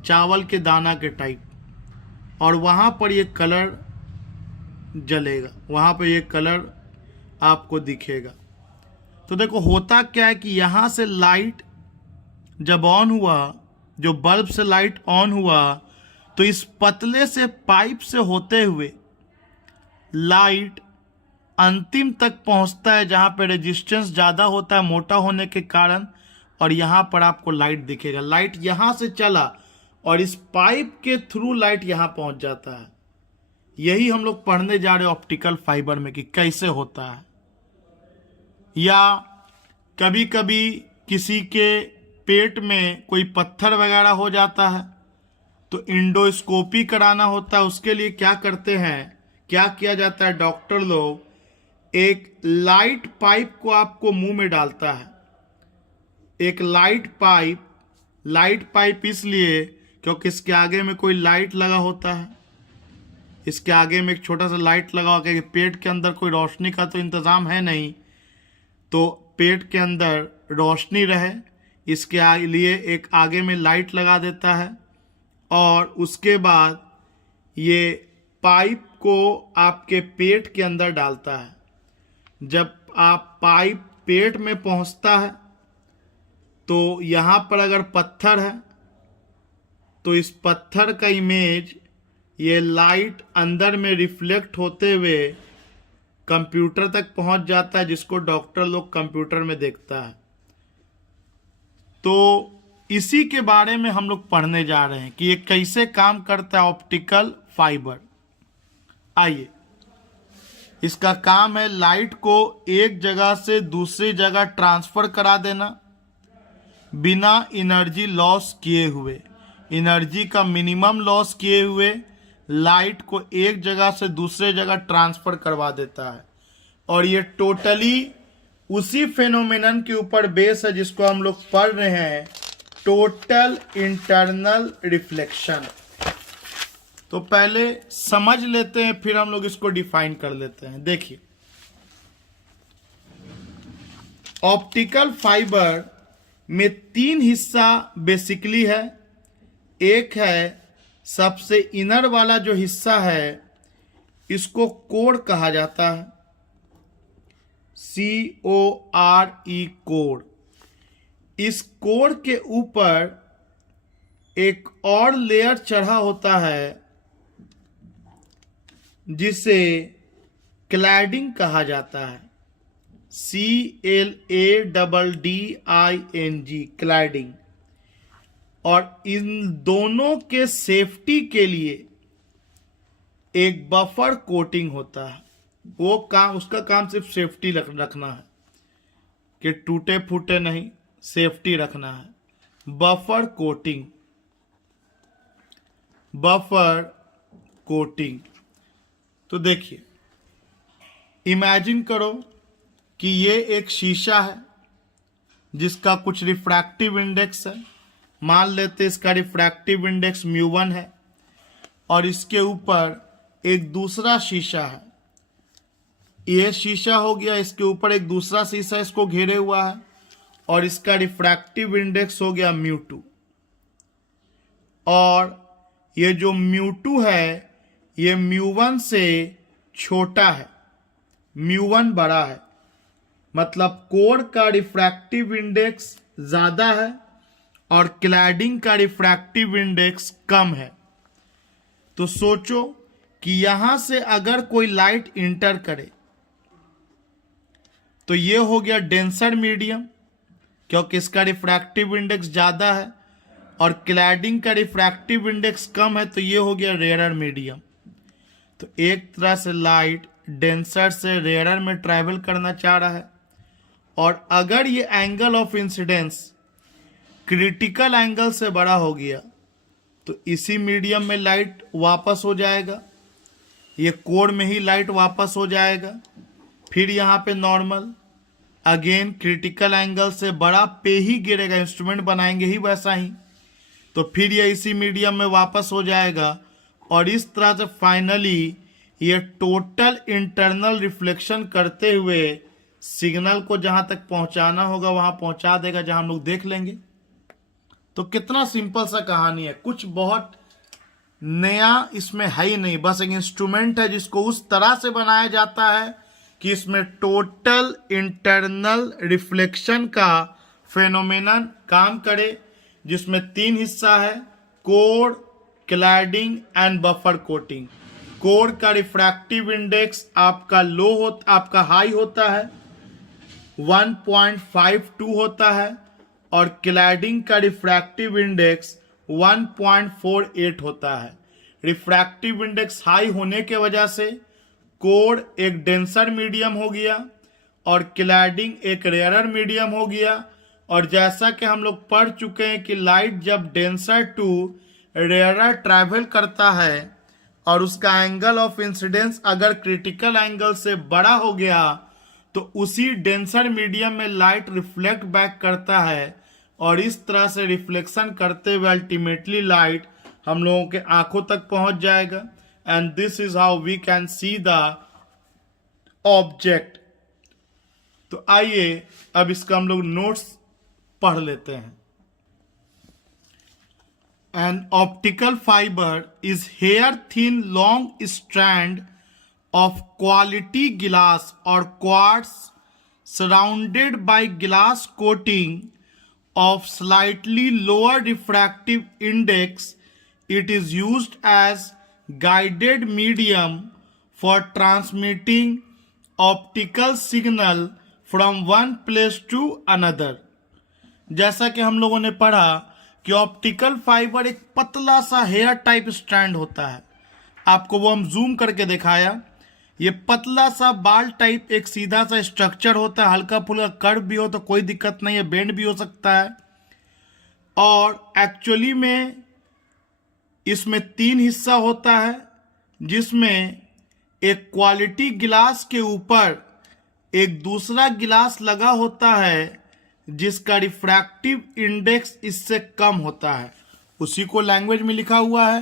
चावल के दाना के टाइप, और वहाँ पर ये कलर जलेगा, वहाँ पर ये कलर आपको दिखेगा। तो देखो होता क्या है कि यहाँ से लाइट जब ऑन हुआ, जो बल्ब से लाइट ऑन हुआ, तो इस पतले से पाइप से होते हुए लाइट अंतिम तक पहुंचता है जहां पे रेजिस्टेंस ज्यादा होता है मोटा होने के कारण, और यहां पर आपको लाइट दिखेगा। लाइट यहां से चला और इस पाइप के थ्रू लाइट यहां पहुंच जाता है। यही हम लोग पढ़ने जा रहे हैं ऑप्टिकल फाइबर में कि कैसे होता है। या कभी कभी किसी के पेट में कोई पत्थर वगैरह हो जाता है तो इंडोस्कोपी कराना होता है। उसके लिए क्या करते हैं, क्या किया जाता है, डॉक्टर लोग एक लाइट पाइप को आपको मुंह में डालता है। एक लाइट पाइप इसलिए क्योंकि इसके आगे में कोई लाइट लगा होता है। इसके आगे में एक छोटा सा लाइट लगा होगा कि पेट के अंदर कोई रोशनी का तो इंतजाम है नहीं, तो पेट के अंदर रोशनी रहे इसके लिए एक आगे में लाइट लगा देता है। और उसके बाद ये पाइप को आपके पेट के अंदर डालता है। जब आप पाइप पेट में पहुंचता है तो यहाँ पर अगर पत्थर है तो इस पत्थर का इमेज ये लाइट अंदर में रिफ्लेक्ट होते हुए कंप्यूटर तक पहुंच जाता है, जिसको डॉक्टर लोग कंप्यूटर में देखता है। तो इसी के बारे में हम लोग पढ़ने जा रहे हैं कि ये कैसे काम करता है ऑप्टिकल फाइबर। आइए, इसका काम है लाइट को एक जगह से दूसरी जगह ट्रांसफर करा देना बिना एनर्जी लॉस किए हुए। एनर्जी का मिनिमम लॉस किए हुए लाइट को एक जगह से दूसरे जगह ट्रांसफर करवा देता है। और ये टोटली उसी फेनोमेनन के ऊपर बेस है जिसको हम लोग पढ़ रहे हैं, टोटल इंटरनल रिफ्लेक्शन। तो पहले समझ लेते हैं, फिर हम लोग इसको डिफाइन कर लेते हैं। देखिए, ऑप्टिकल फाइबर में तीन हिस्सा बेसिकली है। एक है सबसे इनर वाला जो हिस्सा है, इसको कोर कहा जाता है, CORE, कोर। इस कोर के ऊपर एक और लेयर चढ़ा होता है जिसे क्लैडिंग कहा जाता है, CLADDING, क्लैडिंग। और इन दोनों के सेफ्टी के लिए एक बफर कोटिंग होता है। उसका काम सिर्फ सेफ्टी रखना है कि टूटे फूटे नहीं, सेफ्टी रखना है। Buffer coating. तो देखिए, इमेजिन करो कि ये एक शीशा है जिसका कुछ रिफ्रैक्टिव इंडेक्स है। मान लेते इसका रिफ्रैक्टिव इंडेक्स μ1 है, और इसके ऊपर एक दूसरा शीशा है। ये शीशा हो गया, इसके ऊपर एक दूसरा शीशा इसको घेरे हुआ है और इसका रिफ्रैक्टिव इंडेक्स हो गया μ2। और ये जो μ2 है ये μ1 से छोटा है, μ1 बड़ा है। मतलब कोर का रिफ्रैक्टिव इंडेक्स ज्यादा है और क्लैडिंग का रिफ्रैक्टिव इंडेक्स कम है। तो सोचो कि यहां से अगर कोई लाइट इंटर करे तो ये हो गया डेंसर मीडियम, क्योंकि इसका रिफ्रैक्टिव इंडेक्स ज्यादा है, और क्लैडिंग का रिफ्रैक्टिव इंडेक्स कम है, तो ये हो गया रेयरर मीडियम। तो एक तरह से लाइट डेंसर से रेयरर में ट्रैवल करना चाह रहा है, और अगर ये angle of incidence critical angle से बड़ा हो गया तो इसी मीडियम में लाइट वापस हो जाएगा, ये कोर में ही लाइट वापस हो जाएगा। फिर यहाँ पे नॉर्मल, अगेन क्रिटिकल एंगल से बड़ा पे ही गिरेगा, इंस्ट्रूमेंट बनाएंगे ही वैसा ही, तो फिर ये इसी मीडियम में वापस हो जाएगा। और इस तरह से फाइनली ये टोटल इंटरनल रिफ्लेक्शन करते हुए सिग्नल को जहां तक पहुंचाना होगा वहां पहुंचा देगा, जहां हम लोग देख लेंगे। तो कितना सिंपल सा कहानी है, कुछ बहुत नया इसमें है ही नहीं, बस एक इंस्ट्रूमेंट है जिसको उस तरह से बनाया जाता है कि इसमें टोटल इंटरनल रिफ्लेक्शन का फेनोमेनन काम करे, जिसमें तीन हिस्सा है, core, cladding and buffer coating. Core का रिफ्रैक्टिव इंडेक्स आपका हाई होता है 1.52 होता है और क्लैडिंग का रिफ्रैक्टिव इंडेक्स 1.48 होता है। रिफ्रैक्टिव इंडेक्स हाई होने के वजह से कोर एक डेंसर मीडियम हो गया और क्लैडिंग एक रेयरर मीडियम हो गया। और जैसा कि हम लोग पढ़ चुके हैं कि लाइट जब डेंसर टू रेयरर ट्रैवल करता है और उसका एंगल ऑफ इंसिडेंस अगर क्रिटिकल एंगल से बड़ा हो गया तो उसी डेंसर मीडियम में लाइट रिफ्लेक्ट बैक करता है और इस तरह से रिफ्लेक्शन करते हुए अल्टीमेटली लाइट हम लोगों के आंखों तक पहुंच जाएगा। And this is how we can see the object. तो आइए अब इसका हम लोग नोट्स पढ़ लेते हैं। An optical fiber is hair thin long strand of quality glass or quartz surrounded by glass coating of slightly lower refractive index. It is used as guided medium for transmitting optical signal from one place to another. जैसा कि हम लोगों ने पढ़ा कि ऑप्टिकल फाइबर एक पतला सा हेयर टाइप स्ट्रैंड होता है। आपको वो हम जूम करके दिखाया। ये पतला सा बाल टाइप एक सीधा सा स्ट्रक्चर होता है, हल्का फुल्का कर्व भी हो तो कोई दिक्कत नहीं है, बेंड भी हो सकता है। और एक्चुअली में इसमें 3 हिस्सा होता है, जिसमें एक क्वालिटी गिलास के ऊपर एक दूसरा गिलास लगा होता है जिसका रिफ्रैक्टिव इंडेक्स इससे कम होता है। उसी को लैंग्वेज में लिखा हुआ है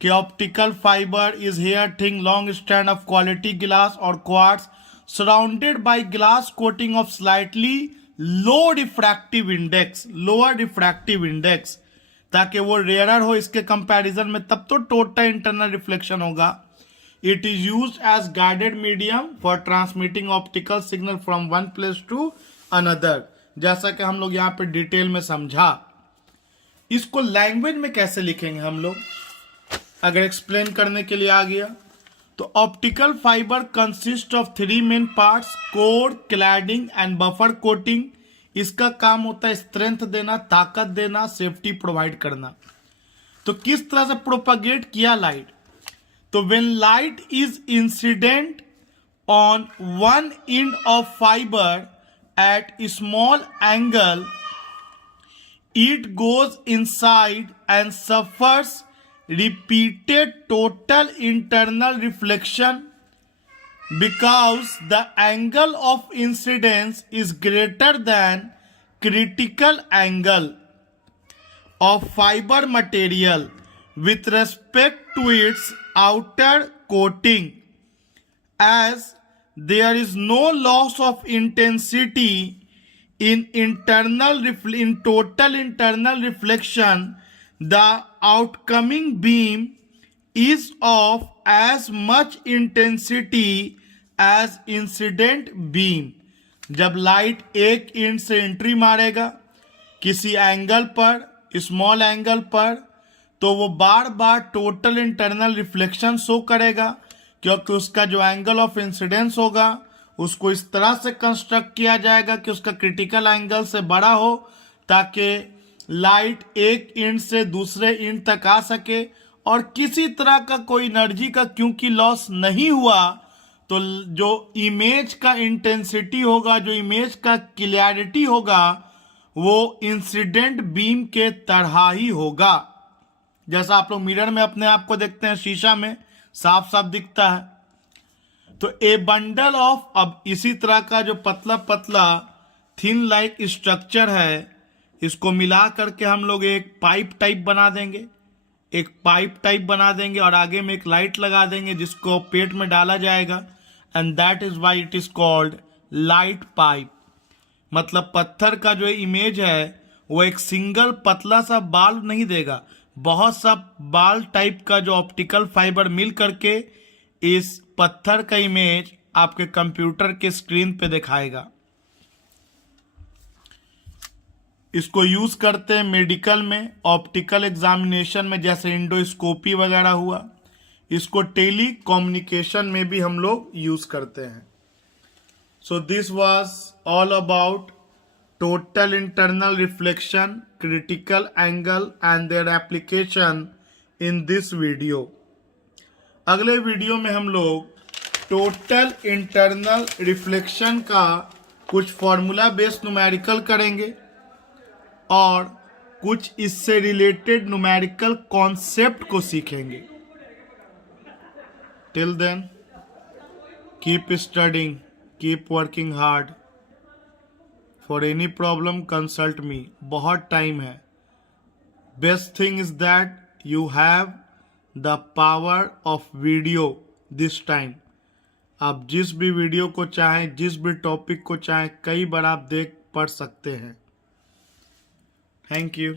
कि optical fibre is hair thin long strand of quality glass और quartz surrounded by glass coating of slightly low refractive index, lower refractive index, ताकि वो रेयरर हो इसके कंपैरिजन में, तब तो टोटल इंटरनल रिफ्लेक्शन होगा। It is used as guided medium for transmitting optical signal from one place to another. जैसा कि हम लोग यहाँ पे डिटेल में समझा। इसको लैंग्वेज में कैसे लिखेंगे हम लोग, अगर एक्सप्लेन करने के लिए आ गया तो optical fibre consist of 3 main parts, core, cladding and buffer coating. इसका काम होता है स्ट्रेंथ देना, ताकत देना, सेफ्टी प्रोवाइड करना। तो किस तरह से प्रोपगेट किया लाइट, तो when light is incident on one end of fibre at a small angle, it goes inside and suffers repeated total internal reflection because the angle of incidence is greater than critical angle of fiber material with respect to its outer coating, as there is no loss of intensity in total internal reflection. The outcoming beam is of as much intensity as incident beam. जब लाइट एक इंच से एंट्री मारेगा किसी एंगल पर, स्मॉल एंगल पर, तो वो बार बार टोटल इंटरनल रिफ्लेक्शन शो करेगा, क्योंकि उसका जो एंगल ऑफ इंसिडेंस होगा उसको इस तरह से कंस्ट्रक्ट किया जाएगा कि उसका क्रिटिकल एंगल से बड़ा हो, ताकि लाइट एक इंच से दूसरे इंच तक आ सके और किसी तरह का कोई एनर्जी का क्योंकि लॉस नहीं हुआ, तो जो इमेज का इंटेंसिटी होगा, जो इमेज का क्लियरिटी होगा, वो इंसिडेंट बीम के तरह ही होगा। जैसा आप लोग मिरर में अपने आप को देखते हैं, शीशा में साफ साफ दिखता है। तो ए बंडल ऑफ, अब इसी तरह का जो पतला पतला थिन लाइक स्ट्रक्चर है, इसको मिला करके हम लोग एक पाइप टाइप बना देंगे, एक पाइप टाइप बना देंगे और आगे में एक लाइट लगा देंगे जिसको पेट में डाला जाएगा, and that is why it is called light pipe. मतलब पत्थर का जो इमेज है वो एक सिंगल पतला सा बाल नहीं देगा, बहुत सा बाल टाइप का जो ऑप्टिकल फाइबर मिल करके इस पत्थर का इमेज आपके कंप्यूटर के स्क्रीन पे दिखाएगा। इसको यूज करते हैं मेडिकल में, ऑप्टिकल एग्जामिनेशन में, जैसे इंडोस्कोपी वगैरह हुआ। इसको टेली कम्युनिकेशन में भी हम लोग यूज करते हैं। So this was all about total internal reflection, critical angle and their application in this video. अगले वीडियो में हम लोग टोटल इंटरनल रिफ्लेक्शन का कुछ फॉर्मूला बेस्ड न्यूमेरिकल करेंगे और कुछ इससे रिलेटेड न्यूमेरिकल कॉन्सेप्ट को सीखेंगे। Till then keep studying, keep working hard. For any problem consult me. बहुत टाइम है। Best thing is that you have the power of video this time. आप जिस भी वीडियो को चाहें, जिस भी टॉपिक को चाहें, कई बार आप देख पढ़ सकते हैं। Thank you.